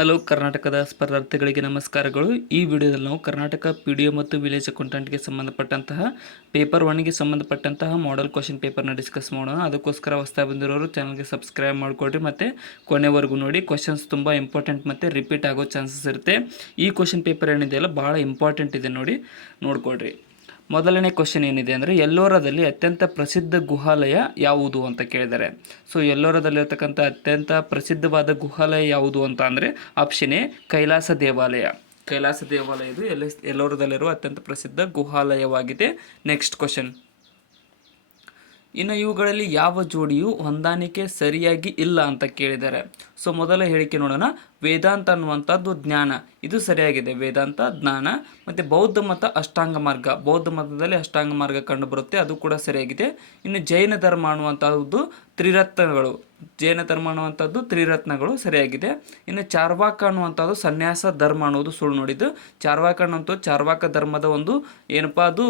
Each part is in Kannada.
ಹಲೋ ಕರ್ನಾಟಕದ ಸ್ಪರ್ಧಾರ್ಥಿಗಳಿಗೆ ನಮಸ್ಕಾರಗಳು. ಈ ವಿಡಿಯೋದಲ್ಲಿ ನಾವು ಕರ್ನಾಟಕ PDO ಮತ್ತು ವಿಲೇಜ್ ಅಕೌಂಟೆಂಟ್ಗೆ ಸಂಬಂಧಪಟ್ಟಂತಹ ಪೇಪರ್ 1ಗೆ ಸಂಬಂಧಪಟ್ಟಂತಹ ಮಾಡೆಲ್ ಕ್ವಶನ್ ಪೇಪರ್ನ ಡಿಸ್ಕಸ್ ಮಾಡೋಣ. ಅದಕ್ಕೋಸ್ಕರ ಹೊಸದಾಗಿ ಬಂದಿರೋರು ಚಾನಲ್ಗೆ ಸಬ್ಸ್ಕ್ರೈಬ್ ಮಾಡಿಕೊಡ್ರಿ ಮತ್ತು ಕೊನೆವರೆಗೂ ನೋಡಿ. ಕ್ವಶನ್ಸ್ ತುಂಬ ಇಂಪಾರ್ಟೆಂಟ್ ಮತ್ತು ರಿಪೀಟ್ ಆಗೋ ಚಾನ್ಸಸ್ ಇರುತ್ತೆ. ಈ ಕ್ವಶನ್ ಪೇಪರ್ ಏನಿದೆಯಲ್ಲ ಭಾಳ ಇಂಪಾರ್ಟೆಂಟ್ ಇದೆ, ನೋಡ್ಕೊಳ್ರಿ. ಮೊದಲನೇ ಕ್ವಶನ್ ಏನಿದೆ ಅಂದರೆ, ಎಲ್ಲೋರದಲ್ಲಿ ಅತ್ಯಂತ ಪ್ರಸಿದ್ಧ ಗುಹಾಲಯ ಯಾವುದು ಅಂತ ಕೇಳಿದ್ದಾರೆ. ಸೊ ಎಲ್ಲೋರದಲ್ಲಿರ್ತಕ್ಕಂಥ ಅತ್ಯಂತ ಪ್ರಸಿದ್ಧವಾದ ಗುಹಾಲಯ ಯಾವುದು ಅಂತ ಅಂದರೆ ಆಪ್ಷನ್ ಎ ಕೈಲಾಸ ದೇವಾಲಯ. ಕೈಲಾಸ ದೇವಾಲಯ ಇದು ಎಲ್ಲೋರದಲ್ಲಿರುವ ಅತ್ಯಂತ ಪ್ರಸಿದ್ಧ ಗುಹಾಲಯವಾಗಿದೆ. ನೆಕ್ಸ್ಟ್ ಕ್ವಶನ್, ಇನ್ನು ಇವುಗಳಲ್ಲಿ ಯಾವ ಜೋಡಿಯು ಹೊಂದಾಣಿಕೆ ಸರಿಯಾಗಿ ಇಲ್ಲ ಅಂತ ಕೇಳಿದ್ದಾರೆ. ಸೊ ಮೊದಲ ಹೇಳಿಕೆ ನೋಡೋಣ. ವೇದಾಂತ ಅನ್ನುವಂಥದ್ದು ಜ್ಞಾನ, ಇದು ಸರಿಯಾಗಿದೆ. ವೇದಾಂತ ಜ್ಞಾನ. ಮತ್ತು ಬೌದ್ಧ ಮತ ಅಷ್ಟಾಂಗ ಮಾರ್ಗ, ಬೌದ್ಧ ಮತದಲ್ಲಿ ಅಷ್ಟಾಂಗ ಮಾರ್ಗ ಕಂಡುಬರುತ್ತೆ, ಅದು ಕೂಡ ಸರಿಯಾಗಿದೆ. ಇನ್ನು ಜೈನ ಧರ್ಮ ಅನ್ನುವಂಥದ್ದು ತ್ರಿರತ್ನಗಳು, ಜೈನ ಧರ್ಮ ಅನ್ನುವಂಥದ್ದು ತ್ರಿರತ್ನಗಳು ಸರಿಯಾಗಿದೆ. ಇನ್ನು ಚಾರ್ವಾಕ ಅನ್ನುವಂಥದ್ದು ಸನ್ಯಾಸ ಧರ್ಮ ಅನ್ನೋದು ಸುಳ್ಳು ನೋಡಿದ್ದು. ಚಾರ್ವಾಕ ಅನ್ನುವಂಥದ್ದು ಚಾರ್ವಾಕ ಧರ್ಮದ ಒಂದು ಏನಪ್ಪ ಅದು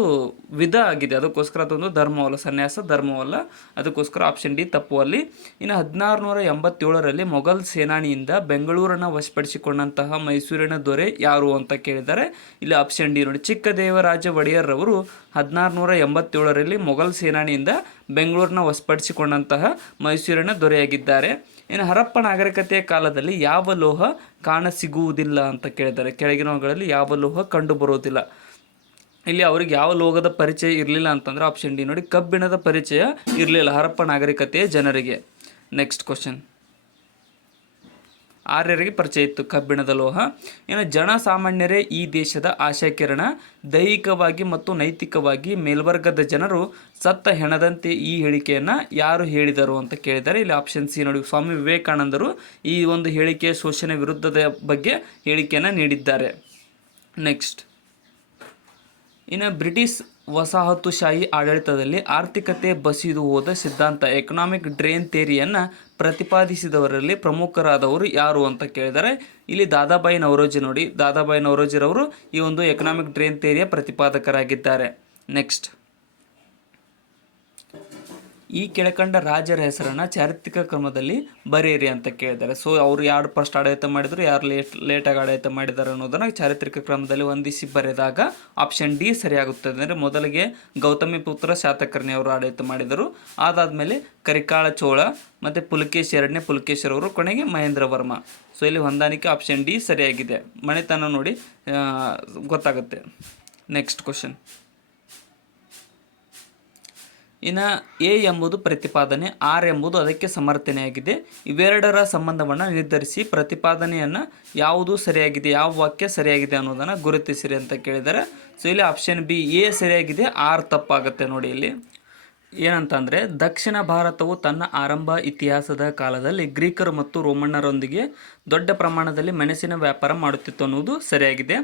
ವಿಧ ಆಗಿದೆ, ಅದಕ್ಕೋಸ್ಕರ ಅದೊಂದು ಧರ್ಮವಲ್ಲ, ಸನ್ಯಾಸ ಧರ್ಮವಲ್ಲ, ಅದಕ್ಕೋಸ್ಕರ ಆಪ್ಷನ್ ಡಿ ತಪ್ಪು ಅಲ್ಲಿ. ಇನ್ನು 1687ರಲ್ಲಿ ಮೊಘಲ್ ಸೇನಾನಿಯಿಂದ ಬೆಂಗಳೂರನ್ನು ವಶಪಡಿಸಿಕೊಂಡಂತಹ ಮೈಸೂರಿನ ದೊರೆ ಯಾರು ಅಂತ ಕೇಳಿದ್ದಾರೆ. ಇಲ್ಲಿ ಆಪ್ಷನ್ ಡಿ ನೋಡಿ, ಚಿಕ್ಕದೇವರಾಜ ಒಡೆಯರ್ ಅವರು 1687ರಲ್ಲಿ ಮೊಘಲ್ ಸೇನಾನಿಯಿಂದ ಬೆಂಗಳೂರನ್ನ ವಶಪಡಿಸಿಕೊಂಡಂತಹ ಮೈಸೂರಿನ ದೊರೆಯಾಗಿದ್ದಾರೆ. ಇನ್ನು ಹರಪ್ಪ ನಾಗರಿಕತೆಯ ಕಾಲದಲ್ಲಿ ಯಾವ ಲೋಹ ಕಾಣಸಿಗುವುದಿಲ್ಲ ಅಂತ ಕೇಳಿದ್ದಾರೆ. ಕೆಳಗಿನವುಗಳಲ್ಲಿ ಯಾವ ಲೋಹ ಕಂಡು ಬರುವುದಿಲ್ಲ. ಇಲ್ಲಿ ಅವ್ರಿಗೆ ಯಾವ ಲೋಹದ ಪರಿಚಯ ಇರಲಿಲ್ಲ ಅಂತಂದ್ರೆ ಆಪ್ಷನ್ ಡಿ ನೋಡಿ, ಕಬ್ಬಿಣದ ಪರಿಚಯ ಇರಲಿಲ್ಲ ಹರಪ್ಪ ನಾಗರಿಕತೆಯ ಜನರಿಗೆ. ನೆಕ್ಸ್ಟ್ ಕ್ವಶನ್, ಆರ್ಯರಿಗೆ ಪರಿಚಯ ಇತ್ತು ಕಬ್ಬಿಣದ ಲೋಹ. ಇನ್ನು ಜನಸಾಮಾನ್ಯರೇ ಈ ದೇಶದ ಆಶಾಕಿರಣ, ದೈಹಿಕವಾಗಿ ಮತ್ತು ನೈತಿಕವಾಗಿ ಮೇಲ್ವರ್ಗದ ಜನರು ಸತ್ತ ಹೆಣದಂತೆ ಈ ಹೇಳಿಕೆಯನ್ನು ಯಾರು ಹೇಳಿದರು ಅಂತ ಕೇಳಿದ್ದಾರೆ. ಇಲ್ಲಿ ಆಪ್ಷನ್ ಸಿ ನೋಡಿ, ಸ್ವಾಮಿ ವಿವೇಕಾನಂದರು ಈ ಒಂದು ಹೇಳಿಕೆಯ ಶೋಷಣೆ ವಿರುದ್ಧದ ಬಗ್ಗೆ ಹೇಳಿಕೆಯನ್ನು ನೀಡಿದ್ದಾರೆ. ನೆಕ್ಸ್ಟ್, ಇನ್ನು ಬ್ರಿಟಿಷ್ ವಸಾಹತುಶಾಹಿ ಆಡಳಿತದಲ್ಲಿ ಆರ್ಥಿಕತೆ ಬಸಿದು ಹೋದ ಸಿದ್ಧಾಂತ ಎಕನಾಮಿಕ್ ಡ್ರೇನ್ ಥಿಯರಿಯನ್ನು ಪ್ರತಿಪಾದಿಸಿದವರಲ್ಲಿ ಪ್ರಮುಖರಾದವರು ಯಾರು ಅಂತ ಕೇಳಿದ್ದಾರೆ. ಇಲ್ಲಿ ದಾದಾಬಾಯಿ ನವರೋಜಿ ನೋಡಿ, ದಾದಾಬಾಯಿ ನವರೋಜಿರವರು ಈ ಒಂದು ಎಕನಾಮಿಕ್ ಡ್ರೇನ್ ಥಿಯರಿಯ ಪ್ರತಿಪಾದಕರಾಗಿದ್ದಾರೆ. ನೆಕ್ಸ್ಟ್, ಈ ಕೆಳಕಂಡ ರಾಜರ ಹೆಸರನ್ನು ಚಾರಿತ್ರಿಕ ಕ್ರಮದಲ್ಲಿ ಬರೆಯಿರಿ ಅಂತ ಕೇಳಿದ್ದಾರೆ. ಸೊ ಅವರು ಯಾರು ಫಸ್ಟ್ ಆಡಳಿತ ಮಾಡಿದ್ರು, ಯಾರು ಲೇಟಾಗಿ ಆಡಳಿತ ಮಾಡಿದ್ದಾರೆ ಅನ್ನೋದನ್ನು ಚಾರಿತ್ರಿಕ ಕ್ರಮದಲ್ಲಿ ಹೊಂದಿಸಿ ಬರೆದಾಗ ಆಪ್ಷನ್ ಡಿ ಸರಿಯಾಗುತ್ತದೆ. ಅಂದರೆ ಮೊದಲಿಗೆ ಗೌತಮಿ ಪುತ್ರ ಶಾತಕರ್ಣಿ ಅವರು ಆಡಳಿತ ಮಾಡಿದರು, ಅದಾದಮೇಲೆ ಕರಿಕಾಳ ಚೋಳ ಮತ್ತು ಪುಲಕೇಶಿ, ಎರಡನೇ ಪುಲಕೇಶಿರವರು, ಕೊನೆಗೆ ಮಹೇಂದ್ರ ವರ್ಮ. ಸೊ ಇಲ್ಲಿ ಹೊಂದಾಣಿಕೆ ಆಪ್ಷನ್ ಡಿ ಸರಿಯಾಗಿದೆ. ಮನೆತನ ನೋಡಿ ಗೊತ್ತಾಗುತ್ತೆ. ನೆಕ್ಸ್ಟ್ ಕ್ವಶನ್, ಇನ್ನು ಎ ಎಂಬುದು ಪ್ರತಿಪಾದನೆ, ಆರ್ ಎಂಬುದು ಅದಕ್ಕೆ ಸಮರ್ಥನೆಯಾಗಿದೆ. ಇವೆರಡರ ಸಂಬಂಧವನ್ನು ನಿರ್ಧರಿಸಿ ಪ್ರತಿಪಾದನೆಯನ್ನು ಯಾವುದು ಸರಿಯಾಗಿದೆ, ಯಾವ ವಾಕ್ಯ ಸರಿಯಾಗಿದೆ ಅನ್ನೋದನ್ನು ಗುರುತಿಸಿರಿ ಅಂತ ಕೇಳಿದ್ದಾರೆ. ಸೊ ಇಲ್ಲಿ ಆಪ್ಷನ್ ಬಿ ಎ ಸರಿಯಾಗಿದೆ, ಆರ್ ತಪ್ಪಾಗುತ್ತೆ. ನೋಡಿ ಇಲ್ಲಿ ಏನಂತಂದರೆ, ದಕ್ಷಿಣ ಭಾರತವು ತನ್ನ ಆರಂಭ ಇತಿಹಾಸದ ಕಾಲದಲ್ಲಿ ಗ್ರೀಕರು ಮತ್ತು ರೋಮನ್ನರೊಂದಿಗೆ ದೊಡ್ಡ ಪ್ರಮಾಣದಲ್ಲಿ ಮೆಣಸಿನ ವ್ಯಾಪಾರ ಮಾಡುತ್ತಿತ್ತು ಅನ್ನೋದು ಸರಿಯಾಗಿದೆ.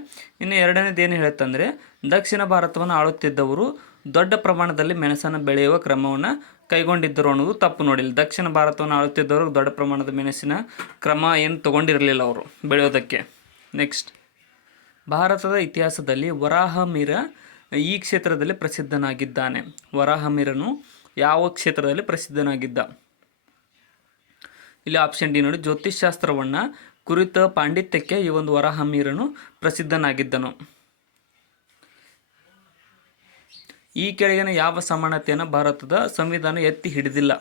ಇನ್ನು ಎರಡನೇದು ಏನು ಹೇಳುತ್ತಂದರೆ, ದಕ್ಷಿಣ ಭಾರತವನ್ನು ಆಳುತ್ತಿದ್ದವರು ದೊಡ್ಡ ಪ್ರಮಾಣದಲ್ಲಿ ಮೆಣಸನ್ನು ಬೆಳೆಯುವ ಕ್ರಮವನ್ನು ಕೈಗೊಂಡಿದ್ದರು ಅನ್ನೋದು ತಪ್ಪು. ನೋಡಿಲ್ಲ, ದಕ್ಷಿಣ ಭಾರತವನ್ನು ಆಳುತ್ತಿದ್ದವರು ದೊಡ್ಡ ಪ್ರಮಾಣದ ಮೆಣಸಿನ ಕ್ರಮ ಏನು ತಗೊಂಡಿರಲಿಲ್ಲ ಅವರು ಬೆಳೆಯೋದಕ್ಕೆ. ನೆಕ್ಸ್ಟ್, ಭಾರತದ ಇತಿಹಾಸದಲ್ಲಿ ವರಾಹಮಿರ ಈ ಕ್ಷೇತ್ರದಲ್ಲಿ ಪ್ರಸಿದ್ಧನಾಗಿದ್ದಾನೆ. ವರಾಹಮಿರನು ಯಾವ ಕ್ಷೇತ್ರದಲ್ಲಿ ಪ್ರಸಿದ್ಧನಾಗಿದ್ದ? ಇಲ್ಲಿ ಆಪ್ಷನ್ ಡಿ ನೋಡಿ, ಜ್ಯೋತಿಷ್ಶಾಸ್ತ್ರವನ್ನು ಕುರಿತ ಪಾಂಡಿತ್ಯಕ್ಕೆ ಈ ಒಂದು ವರಾಹಮಿರನು ಪ್ರಸಿದ್ಧನಾಗಿದ್ದನು. ಈ ಕೆಳಗಿನ ಯಾವ ಸಮಾನತೆಯನ್ನು ಭಾರತದ ಸಂವಿಧಾನ ಎತ್ತಿ ಹಿಡಿದಿಲ್ಲ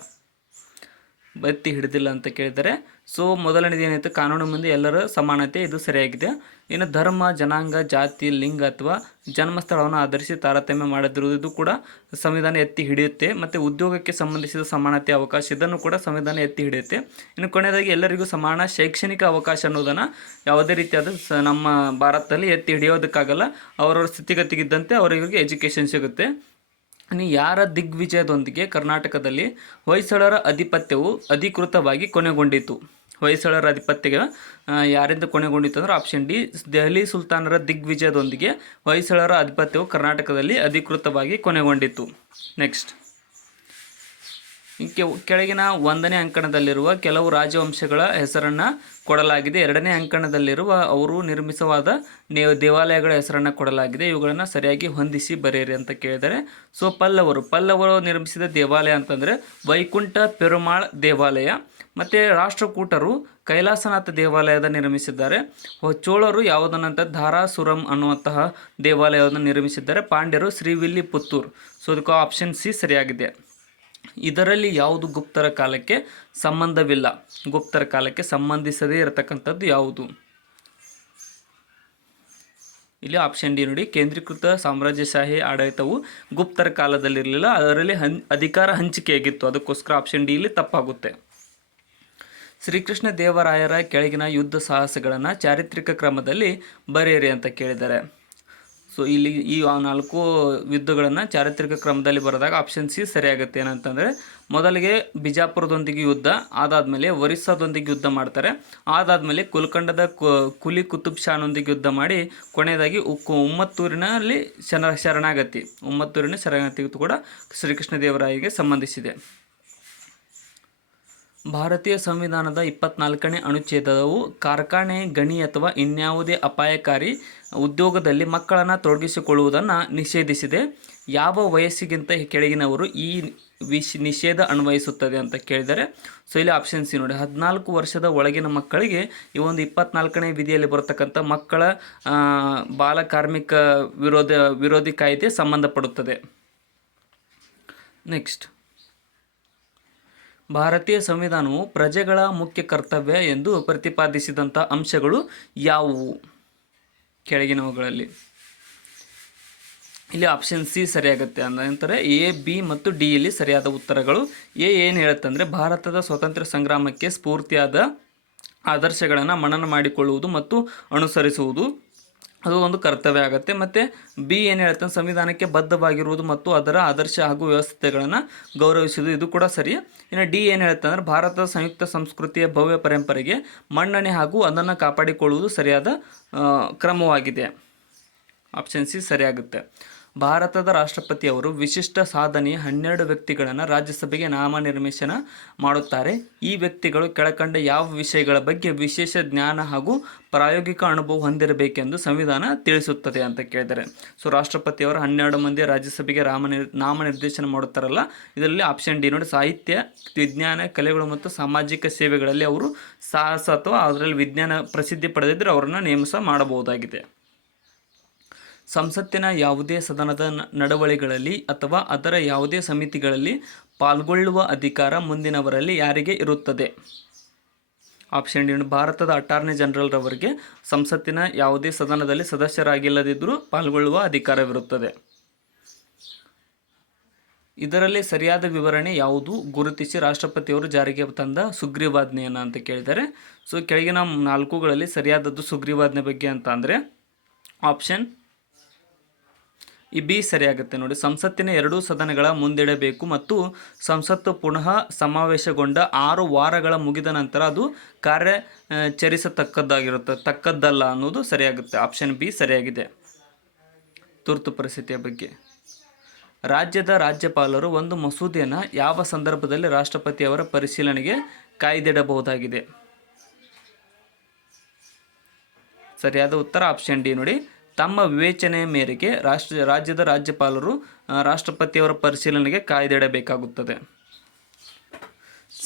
ಅಂತ ಕೇಳಿದರೆ. ಸೊ ಮೊದಲನೇದು ಏನಾಯಿತು, ಕಾನೂನು ಮುಂದೆ ಎಲ್ಲರ ಸಮಾನತೆ, ಇದು ಸರಿಯಾಗಿದೆ. ಇನ್ನು ಧರ್ಮ, ಜನಾಂಗ, ಜಾತಿ, ಲಿಂಗ ಅಥವಾ ಜನ್ಮಸ್ಥಳವನ್ನು ಆಧರಿಸಿ ತಾರತಮ್ಯ ಮಾಡದಿರುವುದು, ಇದು ಕೂಡ ಸಂವಿಧಾನ ಎತ್ತಿ ಹಿಡಿಯುತ್ತೆ. ಮತ್ತು ಉದ್ಯೋಗಕ್ಕೆ ಸಂಬಂಧಿಸಿದ ಸಮಾನತೆ ಅವಕಾಶ, ಇದನ್ನು ಕೂಡ ಸಂವಿಧಾನ ಎತ್ತಿ ಹಿಡಿಯುತ್ತೆ. ಇನ್ನು ಕೊನೆಯದಾಗಿ ಎಲ್ಲರಿಗೂ ಸಮಾನ ಶೈಕ್ಷಣಿಕ ಅವಕಾಶ ಅನ್ನೋದನ್ನು ಯಾವುದೇ ರೀತಿಯಾದ ನಮ್ಮ ಭಾರತದಲ್ಲಿ ಎತ್ತಿ ಹಿಡಿಯೋದಕ್ಕಾಗಲ್ಲ. ಅವರವರ ಸ್ಥಿತಿಗತಿಗಿದ್ದಂತೆ ಅವರಿಗೆ ಎಜುಕೇಷನ್ ಸಿಗುತ್ತೆ. ಇನ್ನು ಯಾರ ದಿಗ್ವಿಜಯದೊಂದಿಗೆ ಕರ್ನಾಟಕದಲ್ಲಿ ಹೊಯ್ಸಳರ ಆಧಿಪತ್ಯವು ಅಧಿಕೃತವಾಗಿ ಕೊನೆಗೊಂಡಿತು? ಹೊಯ್ಸಳರ ಆಧಿಪತ್ಯ ಯಾರಿಂದ ಕೊನೆಗೊಂಡಿತ್ತು ಅಂದರೆ ಆಪ್ಷನ್ ಡಿ, ದೆಹಲಿ ಸುಲ್ತಾನರ ದಿಗ್ವಿಜಯದೊಂದಿಗೆ ಹೊಯ್ಸಳರ ಆಧಿಪತ್ಯವು ಕರ್ನಾಟಕದಲ್ಲಿ ಅಧಿಕೃತವಾಗಿ ಕೊನೆಗೊಂಡಿತು. ನೆಕ್ಸ್ಟ್, ಕೆಳಗಿನ 1ನೇ ಅಂಕಣದಲ್ಲಿರುವ ಕೆಲವು ರಾಜವಂಶಗಳ ಹೆಸರನ್ನು ಕೊಡಲಾಗಿದೆ. 2ನೇ ಅಂಕಣದಲ್ಲಿರುವ ಅವರು ನಿರ್ಮಿಸವಾದ ದೇವಾಲಯಗಳ ಹೆಸರನ್ನು ಕೊಡಲಾಗಿದೆ. ಇವುಗಳನ್ನು ಸರಿಯಾಗಿ ಹೊಂದಿಸಿ ಬರೆಯಿರಿ ಅಂತ ಕೇಳಿದರೆ. ಸೊ ಪಲ್ಲವರು ನಿರ್ಮಿಸಿದ ದೇವಾಲಯ ಅಂತಂದರೆ ವೈಕುಂಠ ಪೆರುಮಾಳ್ ದೇವಾಲಯ. ಮತ್ತು ರಾಷ್ಟ್ರಕೂಟರು ಕೈಲಾಸನಾಥ ದೇವಾಲಯದ ನಿರ್ಮಿಸಿದ್ದಾರೆ. ಚೋಳರು ಯಾವುದನ್ನಂತ ಧಾರಾಸುರಂ ಅನ್ನುವಂತಹ ದೇವಾಲಯವನ್ನು ನಿರ್ಮಿಸಿದ್ದಾರೆ. ಪಾಂಡ್ಯರು ಶ್ರೀವಿಲ್ಲಿಪುತ್ತೂರು. ಸೊ ಅದಕ್ಕೆ ಆಪ್ಷನ್ ಸಿ ಸರಿಯಾಗಿದೆ. ಇದರಲ್ಲಿ ಯಾವುದು ಗುಪ್ತರ ಕಾಲಕ್ಕೆ ಸಂಬಂಧವಿಲ್ಲ? ಗುಪ್ತರ ಕಾಲಕ್ಕೆ ಸಂಬಂಧಿಸದೇ ಇರತಕ್ಕಂಥದ್ದು ಯಾವುದು? ಇಲ್ಲಿ ಆಪ್ಷನ್ ಡಿ ನೋಡಿ, ಕೇಂದ್ರೀಕೃತ ಸಾಮ್ರಾಜ್ಯಶಾಹಿ ಆಡಳಿತವು ಗುಪ್ತರ ಕಾಲದಲ್ಲಿರಲಿಲ್ಲ, ಅದರಲ್ಲಿ ಅಧಿಕಾರ ಹಂಚಿಕೆಯಾಗಿತ್ತು. ಅದಕ್ಕೋಸ್ಕರ ಆಪ್ಷನ್ ಡಿ ಇಲ್ಲಿ ತಪ್ಪಾಗುತ್ತೆ. ಶ್ರೀಕೃಷ್ಣ ದೇವರಾಯರ ಕೆಳಗಿನ ಯುದ್ಧ ಸಾಹಸಗಳನ್ನು ಚಾರಿತ್ರಿಕ ಕ್ರಮದಲ್ಲಿ ಬರೆಯಿರಿ ಅಂತ ಕೇಳಿದ್ದಾರೆ. ಸೊ ಇಲ್ಲಿ ಈ 4 ಯುದ್ಧಗಳನ್ನು ಚಾರಿತ್ರಿಕ ಕ್ರಮದಲ್ಲಿ ಬರೆದಾಗ ಆಪ್ಷನ್ ಸಿ ಸರಿಯಾಗುತ್ತೆ. ಏನಂತಂದರೆ ಮೊದಲಿಗೆ ಬಿಜಾಪುರದೊಂದಿಗೆ ಯುದ್ಧ, ಅದಾದಮೇಲೆ ಒರಿಸ್ಸಾದೊಂದಿಗೆ ಯುದ್ಧ ಮಾಡ್ತಾರೆ, ಅದಾದಮೇಲೆ ಕುಲ್ಕಂಡದ ಕುಲಿ ಕುತುಬ್ ಶಾನೊಂದಿಗೆ ಯುದ್ಧ ಮಾಡಿ ಕೊನೆಯದಾಗಿ ಉಮ್ಮತ್ತೂರಿನಲ್ಲಿ ಶರಣಾಗತಿ ಕೂಡ ಶ್ರೀಕೃಷ್ಣ ದೇವರಾಯಗೆ ಸಂಬಂಧಿಸಿದೆ. ಭಾರತೀಯ ಸಂವಿಧಾನದ 24ನೇ ಅನುಚ್ಛೇದವು ಕಾರ್ಖಾನೆ, ಗಣಿ ಅಥವಾ ಇನ್ಯಾವುದೇ ಅಪಾಯಕಾರಿ ಉದ್ಯೋಗದಲ್ಲಿ ಮಕ್ಕಳನ್ನು ತೊಡಗಿಸಿಕೊಳ್ಳುವುದನ್ನು ನಿಷೇಧಿಸಿದೆ. ಯಾವ ವಯಸ್ಸಿಗಿಂತ ಕೆಳಗಿನವರು ಈ ನಿಷೇಧ ಅನ್ವಯಿಸುತ್ತದೆ ಅಂತ ಕೇಳಿದರೆ, ಸೊ ಇಲ್ಲಿ ಆಪ್ಷನ್ ಸಿ ನೋಡಿ, 14 ವರ್ಷದ ಒಳಗಿನ ಮಕ್ಕಳಿಗೆ ಈ ಒಂದು 24ನೇ ವಿಧಿಯಲ್ಲಿ ಬರತಕ್ಕಂಥ ಮಕ್ಕಳ ಬಾಲ ಕಾರ್ಮಿಕ ವಿರೋಧಿ ಕಾಯ್ದೆ ಸಂಬಂಧಪಡುತ್ತದೆ. ನೆಕ್ಸ್ಟ್, ಭಾರತೀಯ ಸಂವಿಧಾನವು ಪ್ರಜೆಗಳ ಮುಖ್ಯ ಕರ್ತವ್ಯ ಎಂದು ಪ್ರತಿಪಾದಿಸಿದಂಥ ಅಂಶಗಳು ಯಾವುವು? ಕೆಳಗಿನವುಗಳಲ್ಲಿ ಇಲ್ಲಿ ಆಪ್ಷನ್ ಸಿ ಸರಿಯಾಗುತ್ತೆ. ನಂತರ ಎ, ಬಿ ಮತ್ತು ಡಿ ಇಲ್ಲಿ ಸರಿಯಾದ ಉತ್ತರಗಳು. ಏನು ಹೇಳುತ್ತಂದರೆ, ಭಾರತದ ಸ್ವಾತಂತ್ರ್ಯ ಸಂಗ್ರಾಮಕ್ಕೆ ಸ್ಫೂರ್ತಿಯಾದ ಆದರ್ಶಗಳನ್ನು ಮನನ ಮಾಡಿಕೊಳ್ಳುವುದು ಮತ್ತು ಅನುಸರಿಸುವುದು ಅದು ಒಂದು ಕರ್ತವ್ಯ ಆಗುತ್ತೆ. ಮತ್ತು ಬಿ ಏನು ಹೇಳ್ತಾನೆ, ಸಂವಿಧಾನಕ್ಕೆ ಬದ್ಧವಾಗಿರುವುದು ಮತ್ತು ಅದರ ಆದರ್ಶ ಹಾಗೂ ವ್ಯವಸ್ಥೆಗಳನ್ನು ಗೌರವಿಸುವುದು, ಇದು ಕೂಡ ಸರಿ. ಇನ್ನು ಡಿ ಏನು ಹೇಳ್ತಾ ಅಂದರೆ, ಭಾರತದ ಸಂಯುಕ್ತ ಸಂಸ್ಕೃತಿಯ ಭವ್ಯ ಪರಂಪರೆಗೆ ಮನ್ನಣೆ ಹಾಗೂ ಅದನ್ನು ಕಾಪಾಡಿಕೊಳ್ಳುವುದು ಸರಿಯಾದ ಕ್ರಮವಾಗಿದೆ. ಆಪ್ಷನ್ ಸಿ ಸರಿಯಾಗುತ್ತೆ. ಭಾರತದ ರಾಷ್ಟ್ರಪತಿಯವರು ವಿಶಿಷ್ಟ ಸಾಧನೆಯ 12 ವ್ಯಕ್ತಿಗಳನ್ನು ರಾಜ್ಯಸಭೆಗೆ ನಾಮನಿರ್ದೇಶನ ಮಾಡುತ್ತಾರೆ. ಈ ವ್ಯಕ್ತಿಗಳು ಕೆಳಕಂಡ ಯಾವ ವಿಷಯಗಳ ಬಗ್ಗೆ ವಿಶೇಷ ಜ್ಞಾನ ಹಾಗೂ ಪ್ರಾಯೋಗಿಕ ಅನುಭವ ಹೊಂದಿರಬೇಕೆಂದು ಸಂವಿಧಾನ ತಿಳಿಸುತ್ತದೆ ಅಂತ ಕೇಳಿದ್ದಾರೆ. ಸೊ ರಾಷ್ಟ್ರಪತಿಯವರು 12 ಮಂದಿ ರಾಜ್ಯಸಭೆಗೆ ನಾಮನಿರ್ದೇಶನ ಮಾಡುತ್ತಾರಲ್ಲ, ಇದರಲ್ಲಿ ಆಪ್ಷನ್ ಡಿ ನೋಡಿ, ಸಾಹಿತ್ಯ, ವಿಜ್ಞಾನ, ಕಲೆಗಳು ಮತ್ತು ಸಾಮಾಜಿಕ ಸೇವೆಗಳಲ್ಲಿ ಅವರು ಸಾಹಸ ಅಥವಾ ಅದರಲ್ಲಿ ವಿಜ್ಞಾನ ಪ್ರಸಿದ್ಧಿ ಪಡೆದಿದ್ದರೆ ಅವರನ್ನು ನೇಮಕ ಮಾಡಬಹುದಾಗಿದೆ. ಸಂಸತ್ತಿನ ಯಾವುದೇ ಸದನದ ನಡವಳಿಕೆಗಳಲ್ಲಿ ಅಥವಾ ಅದರ ಯಾವುದೇ ಸಮಿತಿಗಳಲ್ಲಿ ಪಾಲ್ಗೊಳ್ಳುವ ಅಧಿಕಾರ ಮುಂದಿನವರಲ್ಲಿ ಯಾರಿಗೆ ಇರುತ್ತದೆ? ಆಪ್ಷನ್ ಡಿ, ಭಾರತದ ಅಟಾರ್ನಿ ಜನರಲ್ ರವರಿಗೆ ಸಂಸತ್ತಿನ ಯಾವುದೇ ಸದನದಲ್ಲಿ ಸದಸ್ಯರಾಗಿಲ್ಲದಿದ್ದರೂ ಪಾಲ್ಗೊಳ್ಳುವ ಅಧಿಕಾರವಿರುತ್ತದೆ. ಇದರಲ್ಲಿ ಸರಿಯಾದ ವಿವರಣೆ ಯಾವುದು ಗುರುತಿಸಿ ರಾಷ್ಟ್ರಪತಿಯವರು ಜಾರಿಗೆ ತಂದ ಸುಗ್ರೀವಾಜ್ಞೆಯನ್ನು ಅಂತ ಕೇಳಿದ್ದಾರೆ. ಸೊ ಕೆಳಗಿನ 4ಗಳಲ್ಲಿ ಸರಿಯಾದದ್ದು ಸುಗ್ರೀವಾಜ್ಞೆ ಬಗ್ಗೆ ಅಂತ ಅಂದರೆ ಆಪ್ಷನ್ ಈ ಬಿ ಸರಿಯಾಗುತ್ತೆ ನೋಡಿ. ಸಂಸತ್ತಿನ 2 ಸದನಗಳ ಮುಂದಿಡಬೇಕು ಮತ್ತು ಸಂಸತ್ತು ಪುನಃ ಸಮಾವೇಶಗೊಂಡ 6 ವಾರಗಳ ಮುಗಿದ ನಂತರ ಅದು ತಕ್ಕದ್ದಲ್ಲ ಅನ್ನೋದು ಸರಿಯಾಗುತ್ತೆ. ಆಪ್ಷನ್ ಬಿ ಸರಿಯಾಗಿದೆ. ತುರ್ತು ಪರಿಸ್ಥಿತಿಯ ಬಗ್ಗೆ, ರಾಜ್ಯದ ರಾಜ್ಯಪಾಲರು ಒಂದು ಮಸೂದೆಯನ್ನು ಯಾವ ಸಂದರ್ಭದಲ್ಲಿ ರಾಷ್ಟ್ರಪತಿಯವರ ಪರಿಶೀಲನೆಗೆ ಕಾಯ್ದಿಡಬಹುದಾಗಿದೆ? ಸರಿಯಾದ ಉತ್ತರ ಆಪ್ಷನ್ ಡಿ ನೋಡಿ, ತಮ್ಮ ವಿವೇಚನೆಯ ಮೇರೆಗೆ ರಾಜ್ಯದ ರಾಜ್ಯಪಾಲರು ರಾಷ್ಟ್ರಪತಿಯವರ ಪರಿಶೀಲನೆಗೆ ಕಾಯ್ದಿಡಬೇಕಾಗುತ್ತದೆ.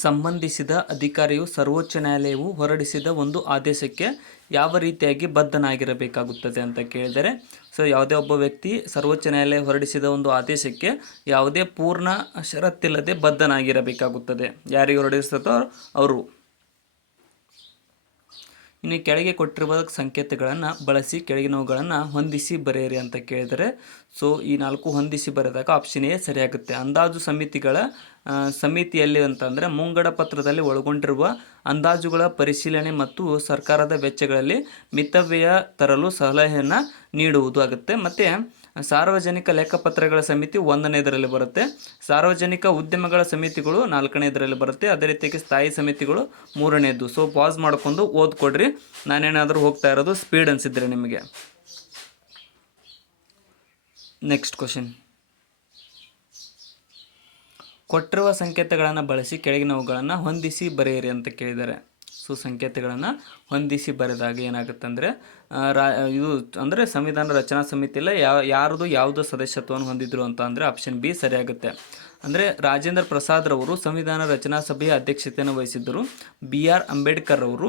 ಸಂಬಂಧಿಸಿದ ಅಧಿಕಾರಿಯು ಸರ್ವೋಚ್ಚ ನ್ಯಾಯಾಲಯವು ಹೊರಡಿಸಿದ ಒಂದು ಆದೇಶಕ್ಕೆ ಯಾವ ರೀತಿಯಾಗಿ ಬದ್ಧನಾಗಿರಬೇಕಾಗುತ್ತದೆ ಅಂತ ಕೇಳಿದರೆ, ಸೊ ಯಾವುದೇ ಒಬ್ಬ ವ್ಯಕ್ತಿ ಸರ್ವೋಚ್ಚ ನ್ಯಾಯಾಲಯ ಹೊರಡಿಸಿದ ಒಂದು ಆದೇಶಕ್ಕೆ ಯಾವುದೇ ಪೂರ್ಣ ಷರತ್ತಿಲ್ಲದೆ ಬದ್ಧನಾಗಿರಬೇಕಾಗುತ್ತದೆ. ಯಾರಿಗೆ ಹೊರಡಿಸುತ್ತೋ ಅವರು. ಇನ್ನು ಕೆಳಗೆ ಕೊಟ್ಟಿರುವ ಸಂಕೇತಗಳನ್ನು ಬಳಸಿ ಕೆಳಗಿನವುಗಳನ್ನು ಹೊಂದಿಸಿ ಬರೆಯಿರಿ ಅಂತ ಕೇಳಿದರೆ, ಸೊ ಈ 4 ಹೊಂದಿಸಿ ಬರೆದಾಗ ಆಪ್ಷನ್ ಎ ಸರಿಯಾಗುತ್ತೆ. ಅಂದಾಜು ಸಮಿತಿಯಲ್ಲಿ ಅಂತಂದರೆ ಮುಂಗಡ ಪತ್ರದಲ್ಲಿ ಒಳಗೊಂಡಿರುವ ಅಂದಾಜುಗಳ ಪರಿಶೀಲನೆ ಮತ್ತು ಸರ್ಕಾರದ ವೆಚ್ಚಗಳಲ್ಲಿ ಮಿತವ್ಯಯ ತರಲು ಸಲಹೆಯನ್ನು ನೀಡುವುದು ಆಗುತ್ತೆ. ಮತ್ತು ಸಾರ್ವಜನಿಕ ಲೆಕ್ಕಪತ್ರಗಳ ಸಮಿತಿ 1ನೇದರಲ್ಲಿ ಬರುತ್ತೆ. ಸಾರ್ವಜನಿಕ ಉದ್ಯಮಗಳ ಸಮಿತಿಗಳು 4ನೇದರಲ್ಲಿ ಬರುತ್ತೆ. ಅದೇ ರೀತಿಯಾಗಿ ಸ್ಥಾಯಿ ಸಮಿತಿಗಳು 3ನೇದು. ಸೊ ಪಾಸ್ ಮಾಡ್ಕೊಂಡು ಓದ್ಕೊಡ್ರಿ. ನಾನೇನಾದರೂ ಹೋಗ್ತಾ ಇರೋದು ಸ್ಪೀಡ್ ಅನಿಸಿದ್ರೆ ನಿಮಗೆ. ನೆಕ್ಸ್ಟ್ ಕ್ವಶನ್, ಕೊಟ್ಟಿರುವ ಸಂಕೇತಗಳನ್ನು ಬಳಸಿ ಕೆಳಗಿನವುಗಳನ್ನು ಹೊಂದಿಸಿ ಬರೆಯಿರಿ ಅಂತ ಕೇಳಿದ್ದಾರೆ. ಸೊ ಸಂಕೇತಗಳನ್ನು ಹೊಂದಿಸಿ ಬರೆದಾಗ ಏನಾಗುತ್ತೆ ಅಂದರೆ ಇದು ಅಂದರೆ ಸಂವಿಧಾನ ರಚನಾ ಸಮಿತಿಯಲ್ಲಿ ಯಾರದು ಯಾವುದೋ ಸದಸ್ಯತ್ವವನ್ನು ಹೊಂದಿದ್ರು ಅಂತ ಅಂದರೆ ಆಪ್ಷನ್ ಬಿ ಸರಿಯಾಗುತ್ತೆ. ಅಂದರೆ ರಾಜೇಂದ್ರ ಪ್ರಸಾದ್ ರವರು ಸಂವಿಧಾನ ರಚನಾ ಸಭೆಯ ಅಧ್ಯಕ್ಷತೆಯನ್ನು ವಹಿಸಿದ್ದರು. BR ಅಂಬೇಡ್ಕರ್ ಅವರು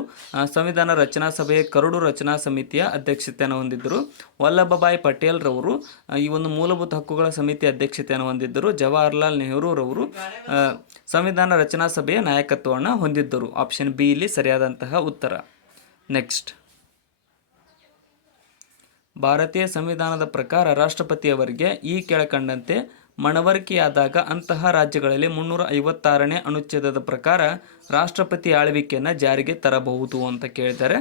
ಸಂವಿಧಾನ ರಚನಾ ಸಭೆಯ ಕರಡು ರಚನಾ ಸಮಿತಿಯ ಅಧ್ಯಕ್ಷತೆಯನ್ನು ಹೊಂದಿದ್ದರು. ವಲ್ಲಭಭಾಯ್ ಪಟೇಲ್ ರವರು ಈ ಒಂದು ಮೂಲಭೂತ ಹಕ್ಕುಗಳ ಸಮಿತಿಯ ಅಧ್ಯಕ್ಷತೆಯನ್ನು ಹೊಂದಿದ್ದರು. ಜವಾಹರ್ಲಾಲ್ ನೆಹರು ರವರು ಸಂವಿಧಾನ ರಚನಾ ಸಭೆಯ ನಾಯಕತ್ವವನ್ನು ಹೊಂದಿದ್ದರು. ಆಪ್ಷನ್ ಬಿ ಇಲ್ಲಿ ಸರಿಯಾದಂತಹ ಉತ್ತರ. ನೆಕ್ಸ್ಟ್, ಭಾರತೀಯ ಸಂವಿಧಾನದ ಪ್ರಕಾರ ರಾಷ್ಟ್ರಪತಿಯವರಿಗೆ ಈ ಕೆಳಕಂಡಂತೆ ಮನವರಿಕೆಯಾದಾಗ ಅಂತಹ ರಾಜ್ಯಗಳಲ್ಲಿ 356ನೇ ಅನುಚ್ಛೇದದ ಪ್ರಕಾರ ರಾಷ್ಟ್ರಪತಿ ಆಳ್ವಿಕೆಯನ್ನು ಜಾರಿಗೆ ತರಬಹುದು ಅಂತ ಕೇಳಿದ್ದಾರೆ.